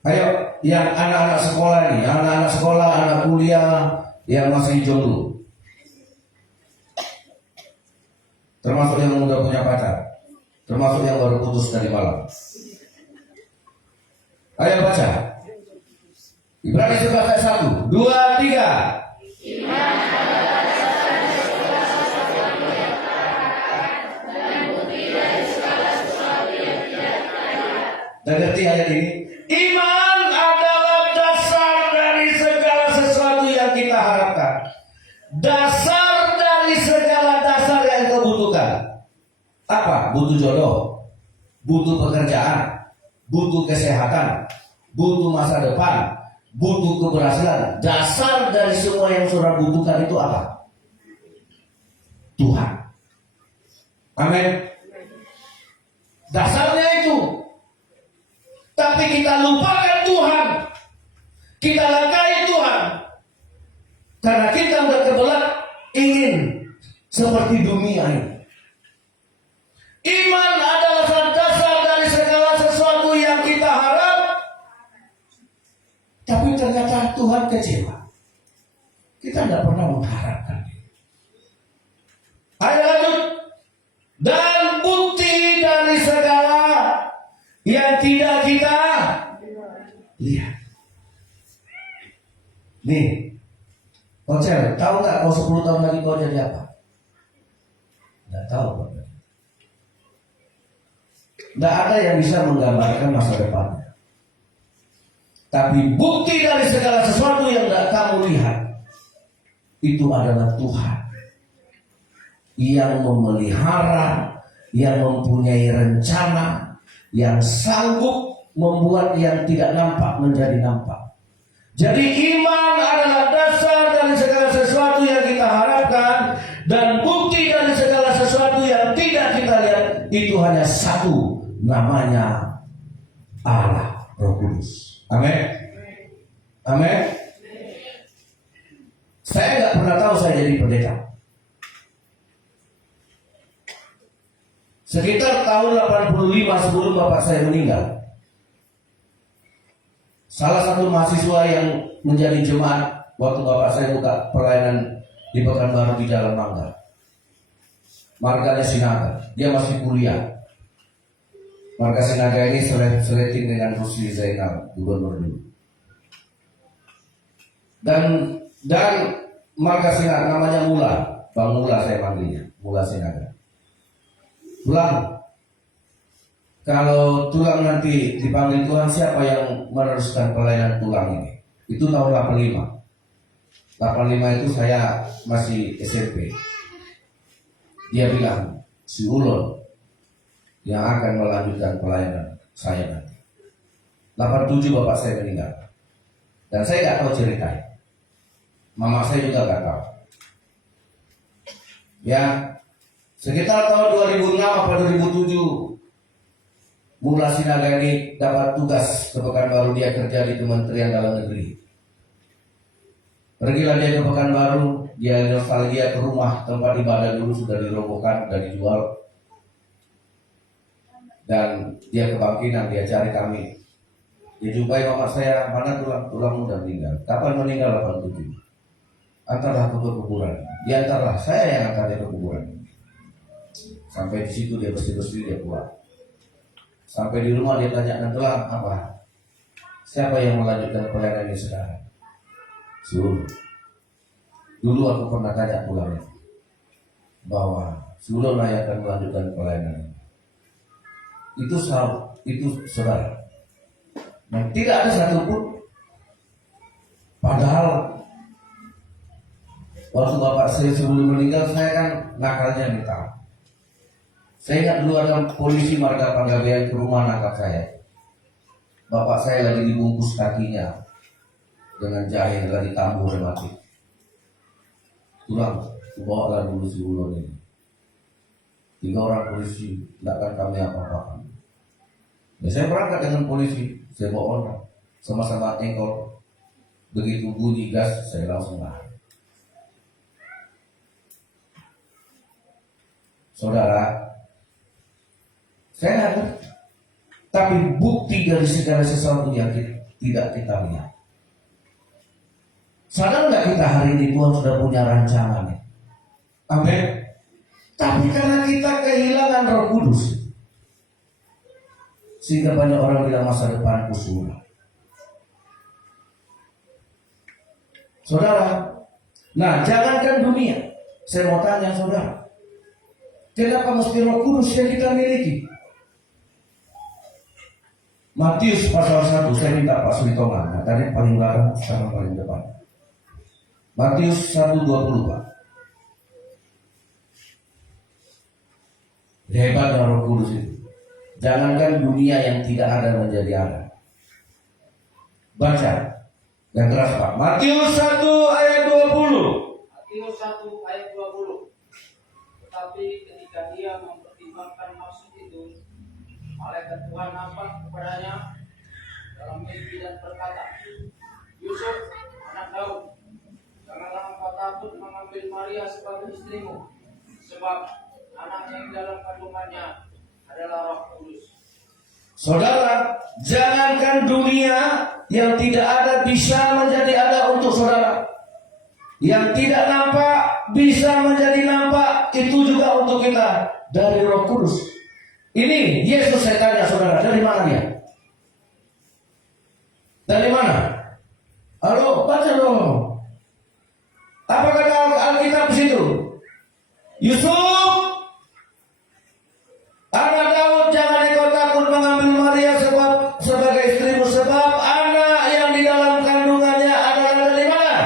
Ayo, yang anak-anak sekolah ini, anak-anak sekolah, anak kuliah, yang masih jomblo, termasuk yang udah punya pacar, termasuk yang baru putus dari malam. Ayo baca. Ibrani 11 ayat 1, 2, 3. Dan ngerti ayat ini? Iman adalah dasar dari segala sesuatu yang kita harapkan. Dasar dari segala dasar yang kita butuhkan. Apa? Butuh jodoh, butuh pekerjaan, butuh kesehatan, butuh masa depan, butuh keberhasilan. Dasar dari semua yang saudara butuhkan itu apa? Tuhan. Amin. Dasarnya itu. Tapi kita lupakan Tuhan, kita langkai Tuhan, karena seperti dunia ini. Iman adalah dasar dari segala sesuatu yang kita harap. Tapi ternyata Tuhan kecewa. Kita tidak pernah mengharapkan. Ayo lanjut. Dan bukti dari segala yang tidak kita lihat. Nih, kau cewek, tahu nggak kau 10 tahun lagi kau jadi apa? Nggak tahu. Nggak ada yang bisa menggambarkan masa depannya. Tapi bukti dari segala sesuatu yang tidak kamu lihat, itu adalah Tuhan yang memelihara, yang mempunyai rencana, yang sanggup membuat yang tidak nampak menjadi nampak. Jadi iman adalah dasar dari segala sesuatu yang kita harapkan, dan bukti dari segala sesuatu yang tidak kita lihat. Itu hanya satu, namanya Allah Roh Kudus. Amin. Amin. Saya nggak pernah tahu saya jadi pendeta. Sekitar tahun 85 sebelum bapak saya meninggal, salah satu mahasiswa yang menjadi jemaat waktu bapak saya buka pelayanan di Pekanbaru di Jalan Mangga, marganya Sinaga, dia masih kuliah. Marga Sinaga ini seleting dengan Rusli Zainal, gubernur dulu. Dan marga Sinaga namanya Mula, Bang Mula saya panggilnya, Mula Sinaga. Tulang, kalau Tulang nanti dipanggil Tuhan, siapa yang meneruskan pelayanan Tulang ini? Itu tahun 85. 85 itu saya masih SMP. Dia bilang, si Ulon yang akan melanjutkan pelayanan saya nanti. 87 bapak saya meninggal. Dan saya nggak tahu ceritanya. Mama saya juga nggak tahu. Ya, sekitar tahun 2006 atau 2007, Mula Sinaga ini dapat tugas ke Pekanbaru. Dia kerja di Kementerian Dalam Negeri. Pergilah dia ke Pekanbaru, dia nostalgia ke rumah tempat ibadah dulu sudah dirobohkan, sudah dijual. Dan dia ke Bangkinang, dia cari kami. Dia jumpai mama saya, mana tulang udah meninggal. Kapan meninggal? 87. Antarlah ke kuburan. Dia antarlah, saya yang antar dia ke kuburan. Sampai di situ dia bersih-bersih, dia pulang. Sampai di rumah dia tanya, Tulang apa? Siapa yang melanjutkan pelayanan ini sekarang? Suruh. Dulu aku pernah tanya Tulang bahwa Suruh lah yang akan melanjutkan pelayanan ini. Itu saudara. Nah, tidak ada satupun. Padahal waktu bapak saya sebelum meninggal, saya kan nakalnya minta. Saya ingat dulu ada polisi marga Panggabean ke rumah nakal saya. Bapak saya lagi dibungkus kakinya dengan jahe, lagi tambur mati. Tulang, bawalah dulu si Ulon ini. 3 orang polisi, tidak akan kami apa-apakan. Ya, saya berangkat dengan polisi, saya bawa orang, sama-sama engkol. Begitu bunyi gas, saya langsung lari. Saudara, saya ada, tapi bukti dari segala sesuatu yang tidak kita lihat. Sadar nggak kita hari ini Tuhan sudah punya rancangan? Amin. Tapi karena kita kehilangan Roh Kudus, sehingga banyak orang bilang masa depanku suram. Saudara, nah jangankan dunia, saya mau tanya saudara, kenapa mesti Roh Kudus yang kita miliki? Matius pasal 1, saya minta Pak Sulitongan, nah, tadi paling belakang, sekarang paling depan. Matius 1:20 Pak. Hebat Roh Kudus itu. Jangankan dunia yang tidak ada menjadi ada. Baca yang keras Pak. Matius 1 ayat 20. Matius 1 ayat 20. Tetapi ketika dia mempertimbangkan maksud itu, malaikat Tuhan nampak kepadanya dalam mimpi dan berkata, Yusuf, anak Daud, janganlah engkau takut mengambil Maria sebagai istrimu, sebab anak yang dalam kandungannya adalah Roh Kudus. Saudara, jangankan dunia yang tidak ada bisa menjadi ada untuk saudara. Yang tidak nampak bisa menjadi nampak, itu juga untuk kita dari Roh Kudus. Ini Yesus, saya tanya saudara, dari mana dia? Dari mana? Halo, baca dong. Apa kata Alkitab di situ? Yusuf, anak Daud, jangan engkau takut mengambil Maria sebagai istrimu, sebab anak yang di dalam kandungannya adalah dari mana?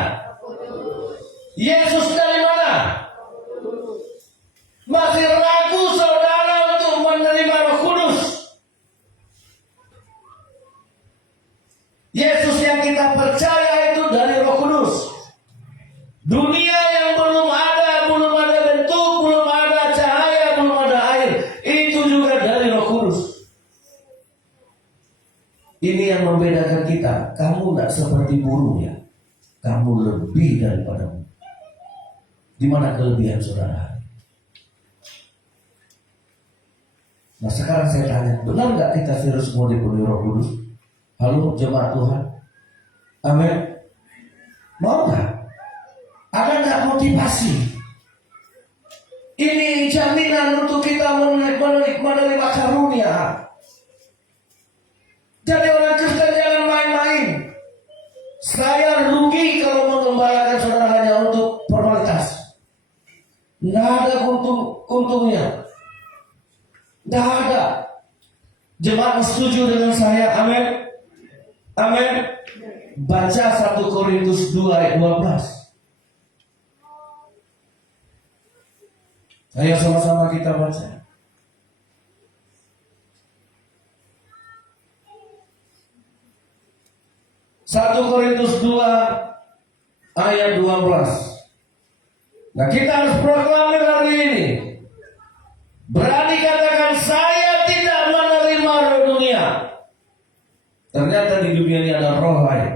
Yesus dari mana? Masih ragu saudara untuk menerima Roh Kudus? Yesus yang kita percaya itu dari Roh Kudus. Dunia yang belum ada bentuk, belum ada cahaya, belum ada air, itu juga dari Roh Kudus. Ini yang membedakan kita. Kamu tidak seperti burung ya, kamu lebih daripada burung. Di mana kelebihan saudara? Nah sekarang saya tanya, benar nggak kita serius mau dipenuhi Roh Kudus? Halo jemaat Tuhan, amin. Mau nggak? Ada nggak motivasi? Ini jaminan untuk kita menerima karunia. Jadi orang Kristen jangan main-main. Saya rugi kalau mengembalakan saudara hanya untuk formalitas. Nggak ada untungnya. Nggak ada. Jemaat setuju dengan saya, amin. Amin. Baca 1 Korintus 2 ayat 12. Ayo sama-sama kita baca. 1 Korintus 2 ayat 12. Nah kita harus proklamir hari ini. Berani katakan saya tidak menerima roh dunia. Ternyata di dunia ini ada roh lain.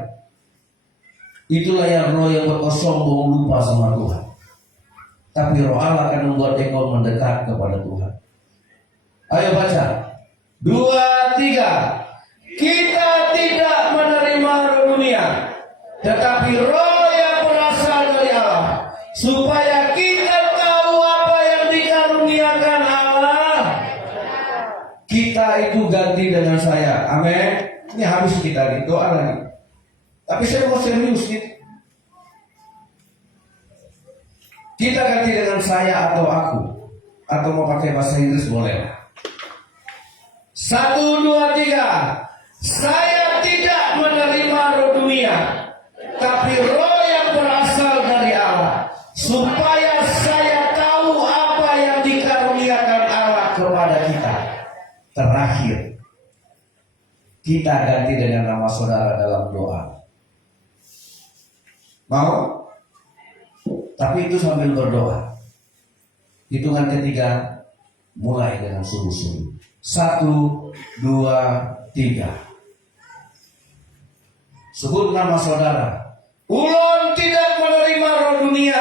Itulah yang roh yang bersombong lupa sama Tuhan. Tapi roh Allah akan membuat engkau mendekat kepada Tuhan. Ayo baca 2, 3. Kita tidak menerima roh dunia, tetapi roh yang berasal dari Allah, supaya kita tahu apa yang dikaruniakan Allah. Kita itu ganti dengan saya. Amin. Ini habis kita doa lagi. Tapi saya mau serius nih. Kita ganti dengan saya atau aku, atau mau pakai bahasa Inggris boleh. 1, 2, 3. Saya tidak menerima roh dunia, tapi roh yang berasal dari Allah, supaya saya tahu apa yang dikaruniakan Allah kepada kita. Terakhir, kita ganti dengan nama saudara dalam doa. Mau? Tapi itu sambil berdoa. Hitungan ketiga, mulai dengan sungguh-sungguh. 1, 2, 3. Sebut nama saudara. Ulun tidak menerima roh dunia,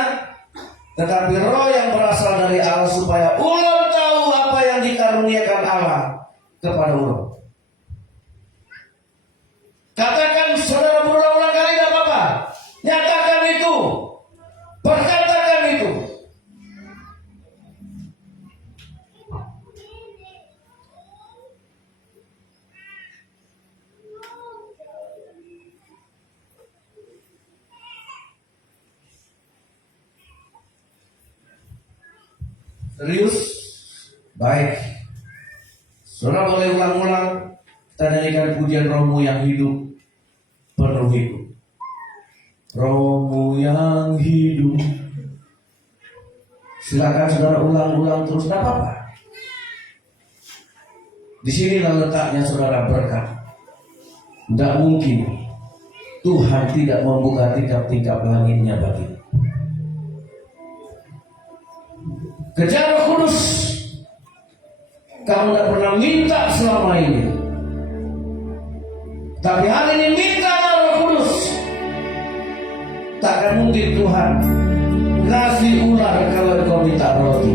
tetapi roh yang berasal dari Allah, supaya ulun tahu apa yang dikaruniakan Allah kepada ulun. Katakan saudara berulang-ulang kali, tidak apa-apa. Nyatakan itu. Perkatakan itu. Serius? Baik. Saudara boleh ulang-ulang. Kita nyanyikan pujian rohmu yang hidup, penuhiku. Rohmu yang hidup. Silakan saudara ulang-ulang terus, tidak apa-apa. Di sinilah letaknya saudara berkat. Tidak mungkin Tuhan tidak membuka tingkap-tingkap langitnya bagimu. Kejar Roh Kudus. Kamu tidak pernah minta selama ini, tapi hari ini minta Roh Kudus. Takkan mungkin Tuhan kasih ular kalau kau minta roti.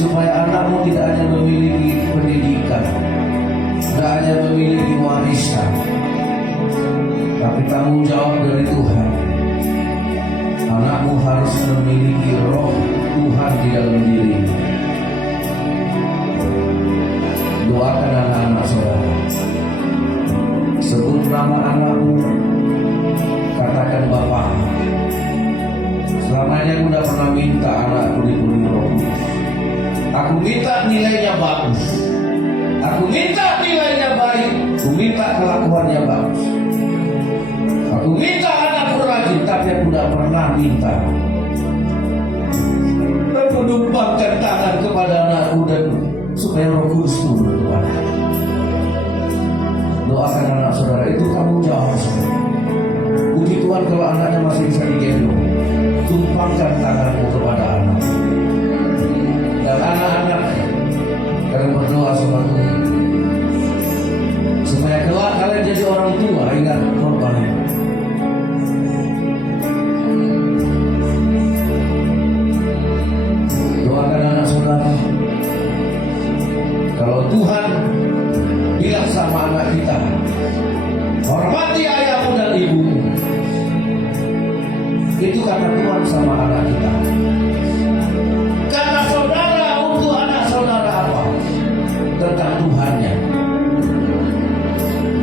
supaya anakmu tidak hanya memiliki pendidikan, tidak hanya memiliki warisan, tapi tanggung jawab dari Tuhan. Anakmu harus memiliki roh Tuhan di dalam dirinya. Doakan anak-anak saudara. Sebut nama anakmu, katakan Bapa. Selama ini aku tidak pernah minta anakku dipenuhi Roh Kudus. Aku minta nilainya bagus. Aku minta nilainya baik. Aku minta kelakuannya bagus. Aku minta anakku rajin, tapi aku tidak pernah minta menumpangkan tangan kepada anakku dan supaya Roh Kudus turun kepada. Doakan anak saudara, itu kamu jawab saudara. Puji Tuhan kalau anaknya masih bisa digendong. Tumpangkan tanganmu kepada anak. Dan anak-anak, kalian berdoa sama Tuhan supaya kelak kalian jadi orang tua. Ingat korban. Doakan anak saudara. Kalau Tuhan bilang sama anak kita, hormati ayahmu dan ibumu, itu kata Tuhan sama anak kita. Kata saudara untuk anak saudara apa? Tentang Tuhannya.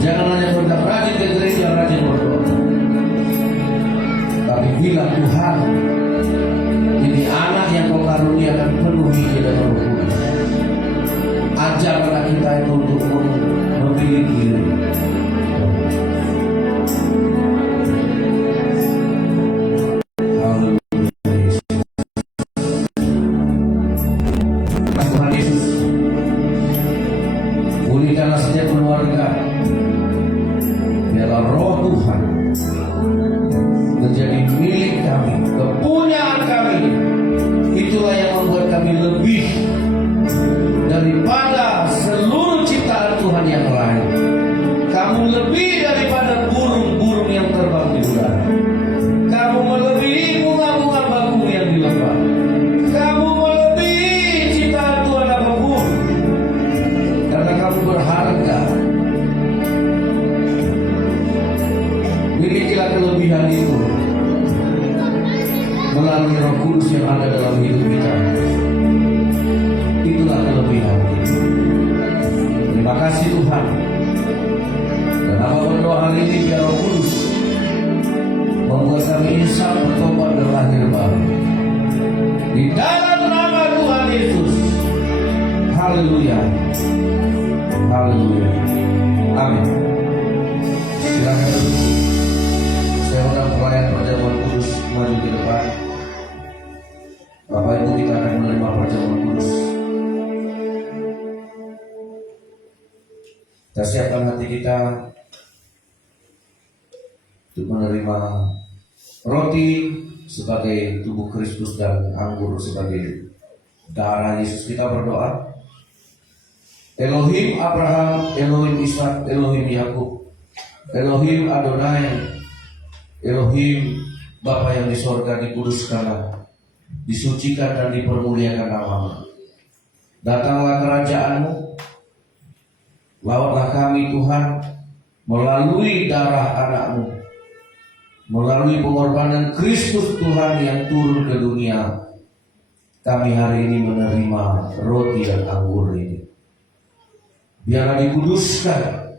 Jangan hanya tentang rajin ke gereja, rajin berdoa, tapi bilang Tuhan, ini anak yang kau karuniakan penuhi dengan Roh Kudus. Ajar anak kita itu untuk memiliki Tuhan Yesus. Pulihkanlah setiap keluarga, biarlah Roh Tuhan menjadi milik kami, kepunyaan kami. Itulah yang membuat kami lebih daripada seluruh ciptaan Tuhan yang lain. Kamu lebih daripada burung-burung yang terbang di udara. Kamu melebihi bunga-bunga bakung yang di lembah. Kamu melebihi ciptaan Tuhan apapun, karena kamu berharga. Milikilah kelebihan itu melalui Roh Kudus yang ada dalam hidup kita. Itulah kelebihan. Terima kasih Tuhan. Dan apa berdoa hari ini biar Roh Kudus membuat kami insaf, bertobat dan lahir baru. Di dalam nama Tuhan Yesus. Haleluya. Haleluya. Amin. Silakan duduk. Saya undang pelayan perjamuan kudus maju ke depan. Bapak Ibu, kita akan menerima perjamuan kudus. Kita siapkan hati kita untuk menerima roti sebagai tubuh Kristus dan anggur sebagai darah Yesus. Kita berdoa. Elohim Abraham, Elohim Ishak, Elohim Yakub, Elohim Adonai, Elohim Bapa yang di sorga, dikuduskanlah, disucikan dan dipermuliakan namamu. Datanglah kerajaanmu, lawatlah kami Tuhan melalui darah anakmu, melalui pengorbanan Kristus Tuhan yang turun ke dunia. Kami hari ini menerima roti dan anggur ini. Biarlah dikuduskan,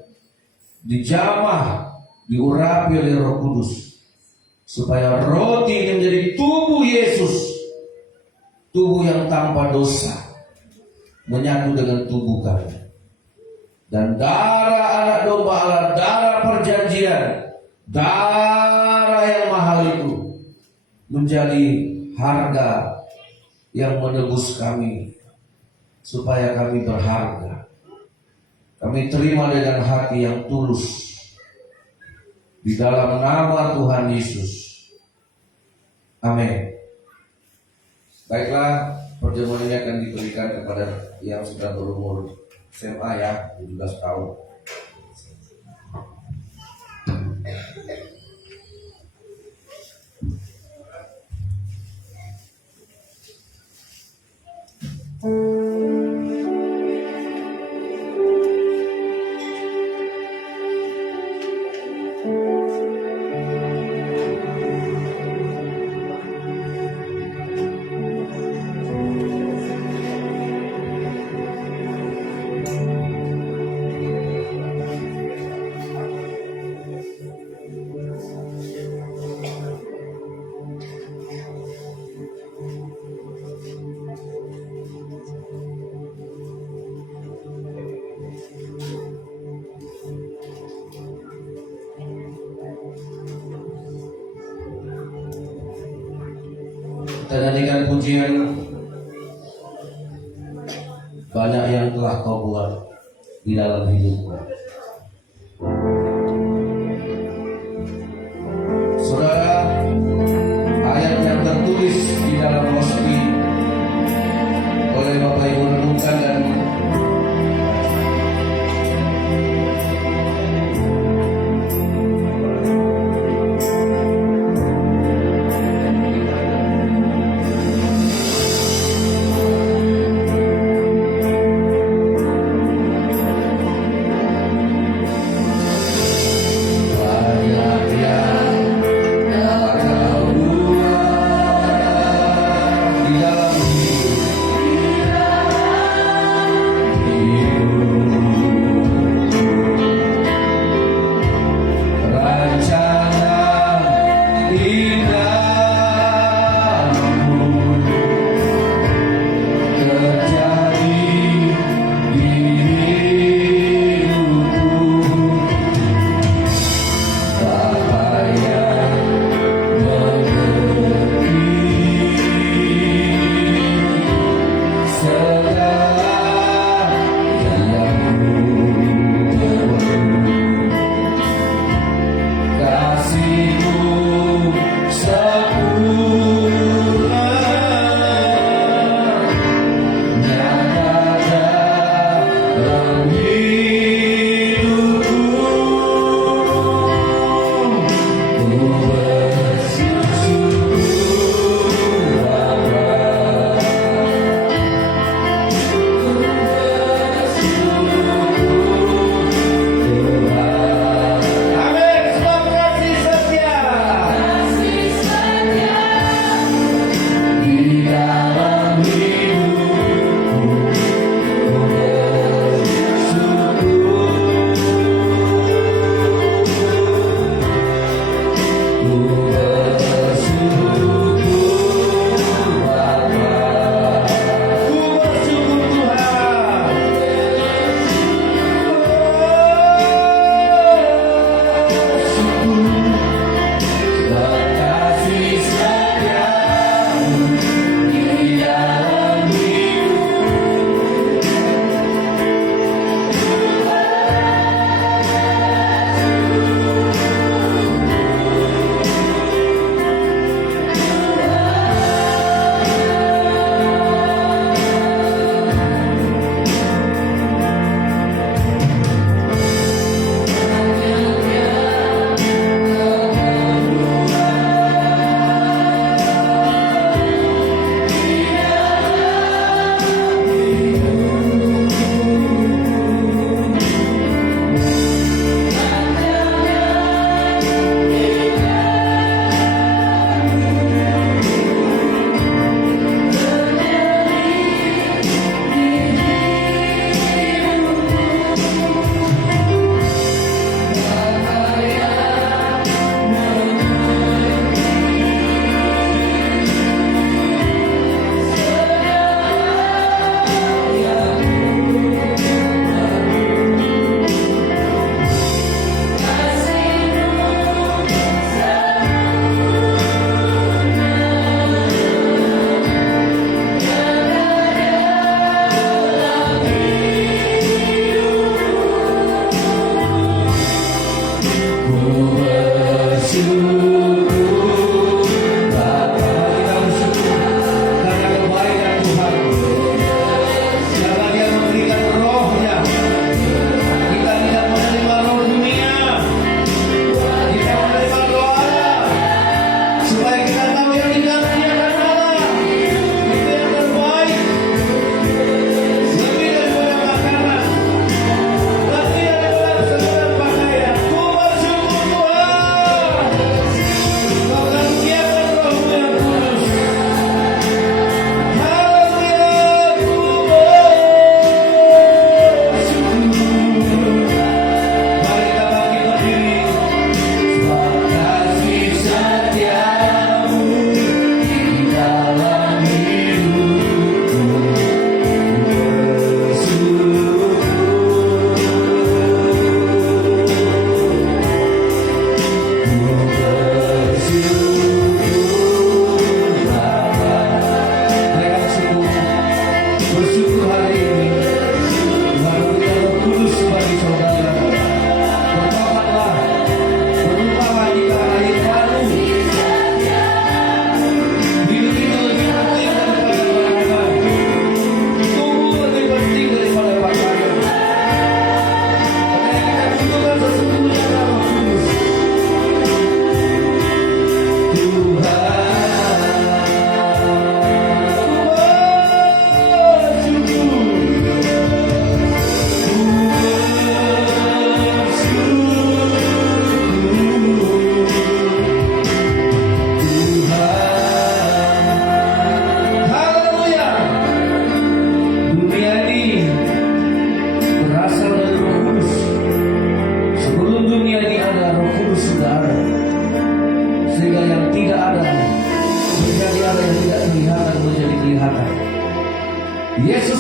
dijamah, diurapi oleh Roh Kudus, supaya roti ini menjadi tubuh Yesus, tubuh yang tanpa dosa, menyatu dengan tubuh kami. Dan darah anak domba Allah, darah perjanjian, darah yang mahal itu menjadi harga yang menebus kami, supaya kami berharga. Kami terima dengan hati yang tulus di dalam nama Tuhan Yesus. Amin. Baiklah, perjamuan ini akan diberikan kepada yang sudah berumur SMA ya, 17 tahun. Kita nyanyikan pujian banyak yang telah kau buat di dalam hidupku. Saudara, ayat yang tertulis di dalam Hospi oleh Bapak Ibu renungkan dan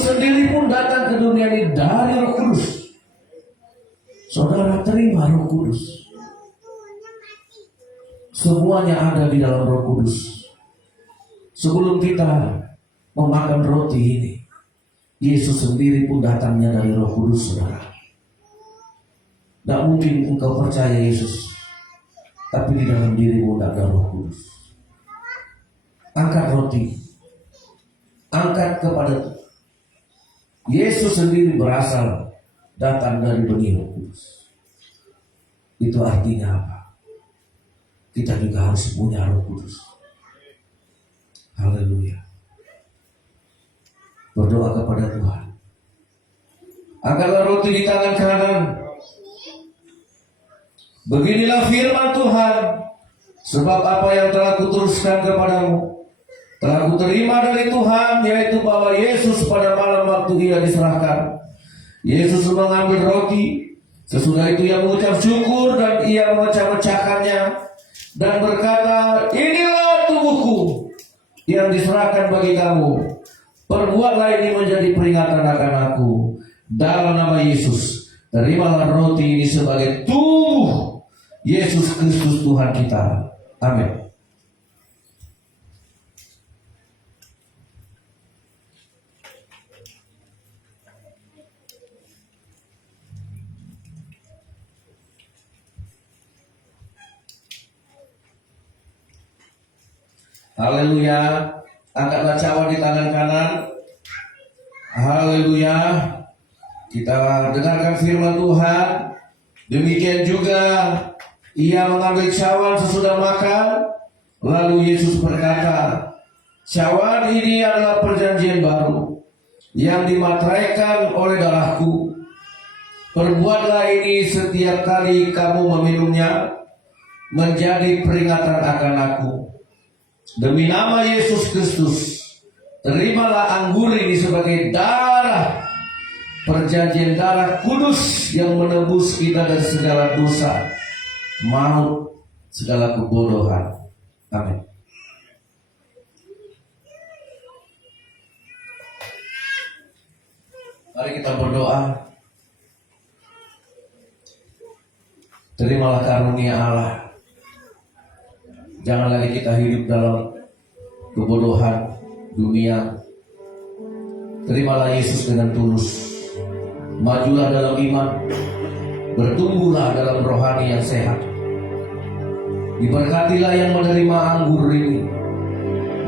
sendiri pun datang ke dunia ini dari Roh Kudus. Saudara terima Roh Kudus. Semuanya ada di dalam Roh Kudus. Sebelum kita memakan roti ini, Yesus sendiri pun datangnya dari Roh Kudus, saudara. Tidak mungkin engkau percaya Yesus, tapi di dalam dirimu tidak ada Roh Kudus. Angkat roti, angkat kepada Tuhan. Yesus sendiri berasal datang dari benih Roh Kudus. Itu artinya apa? Kita juga harus punya Roh Kudus. Haleluya. Berdoa kepada Tuhan. Angkatlah roti di tangan kanan. Beginilah firman Tuhan. Sebab apa yang telah kuteruskan kepadamu telah kuterima dari Tuhan, yaitu bahwa Yesus pada malam waktu ia diserahkan, Yesus mengambil roti. Sesudah itu ia mengucap syukur dan ia memecah-mecahkannya dan berkata, inilah tubuhku yang diserahkan bagi kamu. Perbuatlah ini menjadi peringatan akan aku. Dalam nama Yesus, terimalah roti ini sebagai tubuh Yesus Kristus Tuhan kita. Amin. Haleluya. Angkatlah cawan di tangan kanan. Haleluya. Kita dengarkan firman Tuhan. Demikian juga ia mengambil cawan sesudah makan. Lalu Yesus berkata, cawan ini adalah perjanjian baru yang dimateraikan oleh darahku. Perbuatlah ini setiap kali kamu meminumnya menjadi peringatan akan aku. Demi nama Yesus Kristus, terimalah anggur ini sebagai darah, perjanjian darah kudus yang menebus kita dari segala dosa, maut, segala kebodohan. Amin. Mari kita berdoa. Terimalah karunia Allah. Jangan lagi kita hidup dalam kebodohan dunia. Terimalah Yesus dengan tulus. Majulah dalam iman. Bertumbuhlah dalam rohani yang sehat. Diberkatilah yang menerima anggur ini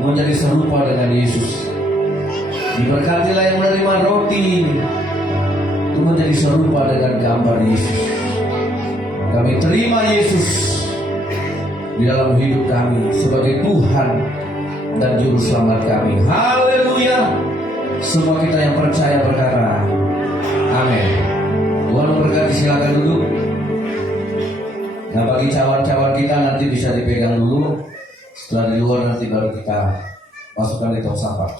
menjadi serupa dengan Yesus. Diberkatilah yang menerima roti ini itu menjadi serupa dengan gambar Yesus. Kami terima Yesus di dalam hidup kami sebagai Tuhan dan Juru Selamat kami. Haleluya. Semua kita yang percaya berkata amin. Tuhan memberkati, silakan duduk. Nah, bagi cawan-cawan kita nanti bisa dipegang dulu. Setelah di luar nanti baru kita masukkan di tong sampah.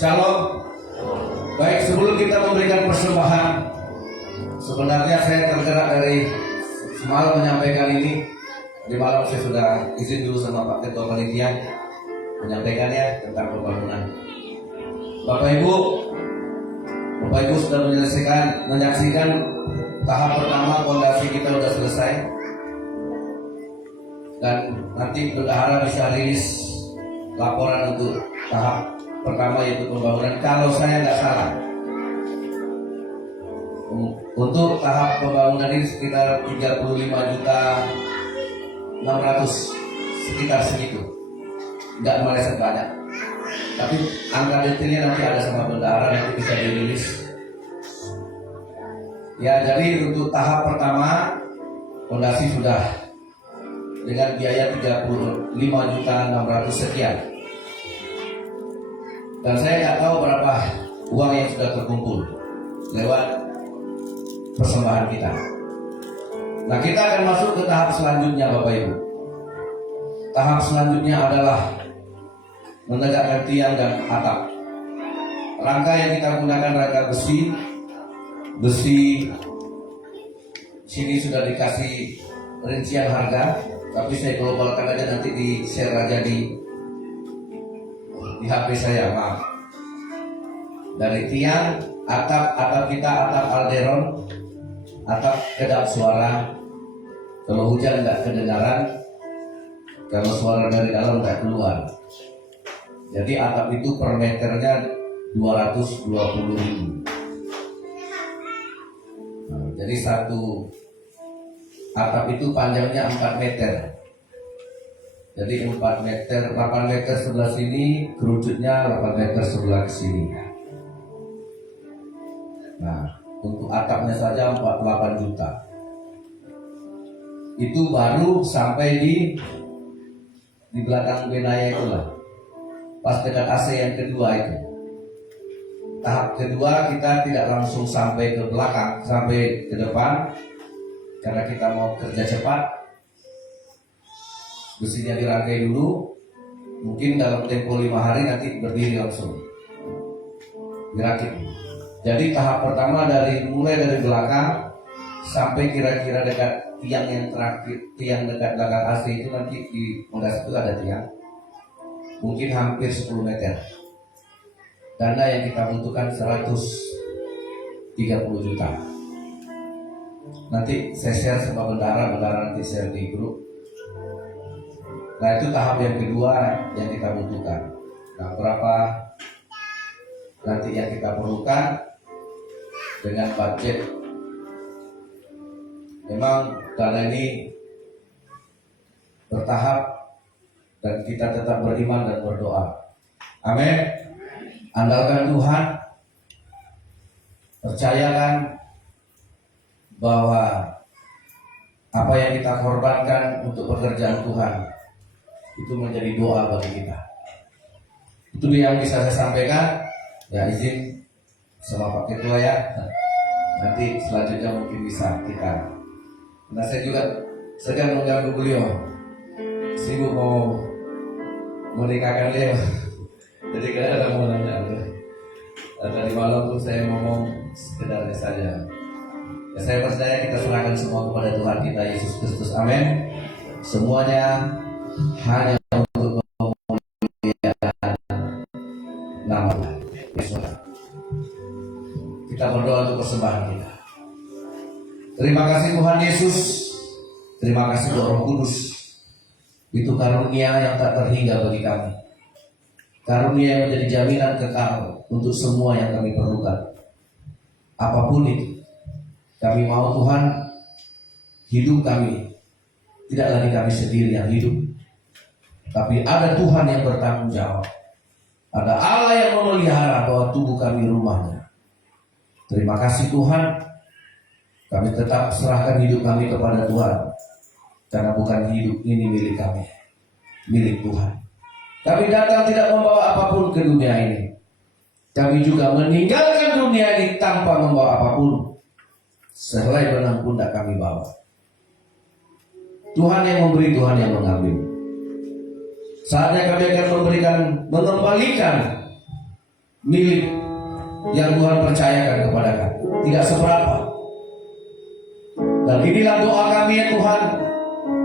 Shalom. Baik, sebelum kita memberikan persembahan, sebenarnya saya tergerak dari semalam menyampaikan ini. Di malam saya sudah izin dulu sama Pak Ketua Panitia menyampaikannya tentang pembangunan. Bapak Ibu sudah menyaksikan tahap pertama, fondasi kita sudah selesai. Dan nanti bendahara bisa rilis laporan untuk tahap pertama, yaitu pembangunan, kalau saya tidak salah. Untuk tahap pembangunan ini sekitar 35.600.000, sekitar segitu. Tidak meleset banyak. Tapi angka detailnya nanti ada sama bendahara, nanti bisa dirilis. Ya, jadi untuk tahap pertama fondasi sudah dengan biaya 35.600.000 sekian. Dan saya tidak tahu berapa uang yang sudah terkumpul lewat persembahan kita. Nah, kita akan masuk ke tahap selanjutnya, Bapak Ibu. Tahap selanjutnya adalah menegakkan tiang dan atap. Rangka yang kita gunakan rangka besi sini sudah dikasih rincian harga, tapi saya globalkan aja, nanti di share aja di HP saya, maaf. Dari tiang, atap kita atap alderon, atap kedap suara. Kalau hujan nggak kedengaran, kalau suara dari dalam nggak keluar. Jadi atap itu per meternya 220.000. Nah, jadi satu atap itu panjangnya 4 meter. Jadi 4 meter, 8 meter sebelah sini, kerucutnya 8 meter sebelah sini. Nah, untuk atapnya saja 48 juta. Itu baru sampai di belakang Benaya itulah. Pas dekat AC yang kedua itu. Tahap kedua kita tidak langsung sampai ke belakang, sampai ke depan, karena kita mau kerja cepat. Besinya dirangkai dulu, mungkin dalam tempo 5 hari nanti berdiri langsung dirakit. Jadi tahap pertama mulai dari belakang sampai kira-kira dekat tiang yang terakhir, tiang dekat belakang AC itu, nanti di penggas itu ada tiang, mungkin hampir 10 meter. Dana yang kita butuhkan 130 juta. Nanti saya share sama bendara nanti share di grup. Nah, itu tahap yang kedua yang kita butuhkan. Nah, berapa nanti yang kita perlukan dengan budget. Memang dana ini bertahap dan kita tetap beriman dan berdoa. Amin. Andalkan Tuhan, percayakan bahwa apa yang kita korbankan untuk pekerjaan Tuhan itu menjadi doa bagi kita. Itu yang bisa saya sampaikan. Ya, izin sama Pak Ketua ya. Nanti selanjutnya mungkin bisa kita. Nah, saya juga sedang mengganggu beliau, sibuk mau menikahkan beliau. Jadi kadang ada mau nanya. Tadi malam tuh saya ngomong sekedarnya saja. Ya, saya percaya kita serahkan semua kepada Tuhan kita Yesus Kristus. Amin. Semuanya hanya untuk kemuliaan nama Yesus. Kita berdoa untuk persembahan kita. Terima kasih Tuhan Yesus. Terima kasih Roh Kudus. Itu karunia yang tak terhingga bagi kami. Karunia yang menjadi jaminan kekal untuk semua yang kami perlukan. Apapun itu, kami mau Tuhan, hidup kami tidak lagi kami sendiri yang hidup, tapi ada Tuhan yang bertanggung jawab. Ada Allah yang memelihara bahwa tubuh kami rumahnya. Terima kasih Tuhan. Kami tetap serahkan hidup kami kepada Tuhan, karena bukan hidup ini milik kami, milik Tuhan. Kami datang tidak membawa apapun ke dunia ini. Kami juga meninggalkan dunia ini tanpa membawa apapun. Sehelai benang pun tidak kami bawa. Tuhan yang memberi, Tuhan yang mengambil. Saatnya kami akan mengembalikan milik yang Tuhan percayakan kepada kami. Tidak seberapa. Dan inilah doa kami ya Tuhan.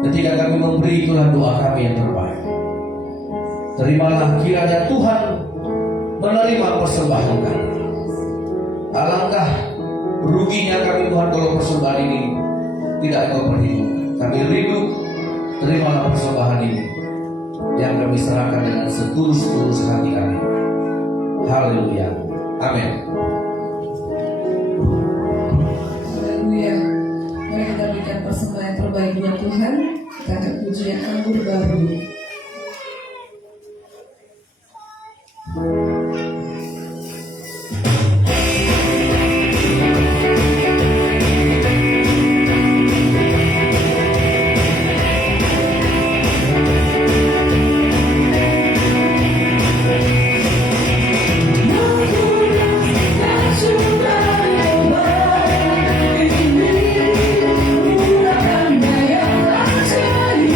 Ketika kami memberi, itulah doa kami yang terbaik. Terimalah kiranya Tuhan menerima persembahan kami. Alangkah ruginya kami Tuhan kalau persembahan ini tidak Engkau perhitungkan. Kami rindu, terimalah persembahan ini yang kami serahkan dengan setulus-tulus hati kami. Haleluya. Amin. Haleluya. Mari kita berikan persembahan terbaik buat Tuhan. Kita akan pujian anggur baru. Murahkan yang ajaib,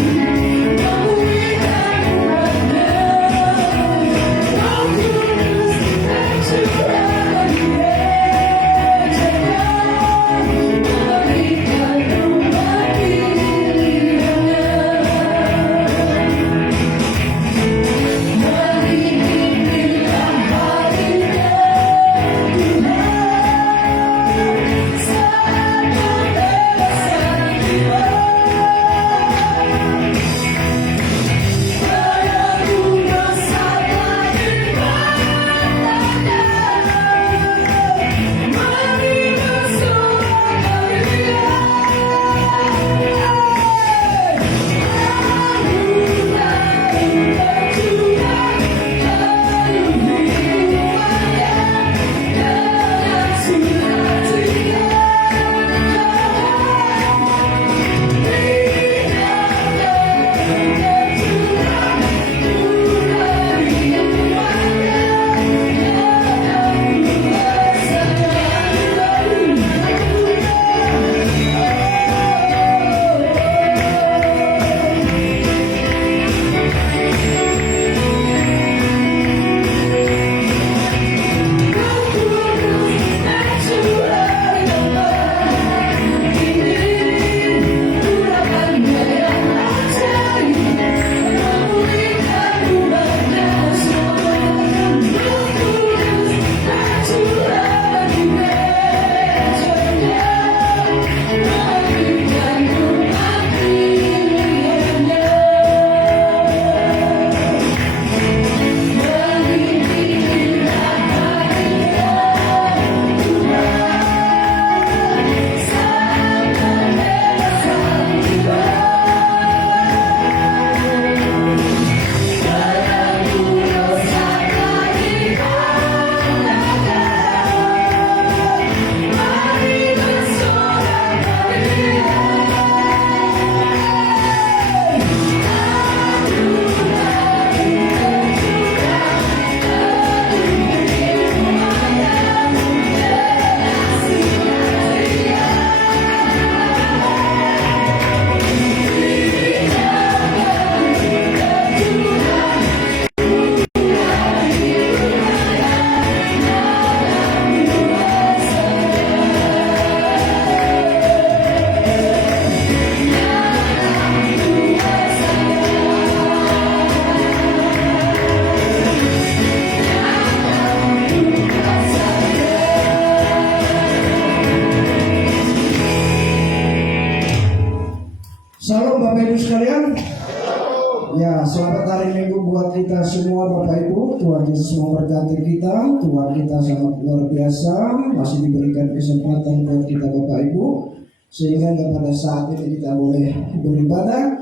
buat kita semua Bapak Ibu. Tuhan Yesus memberkati kita. Tuhan kita sangat luar biasa, masih diberikan kesempatan buat kita Bapak Ibu, sehingga pada saat ini kita boleh beribadah.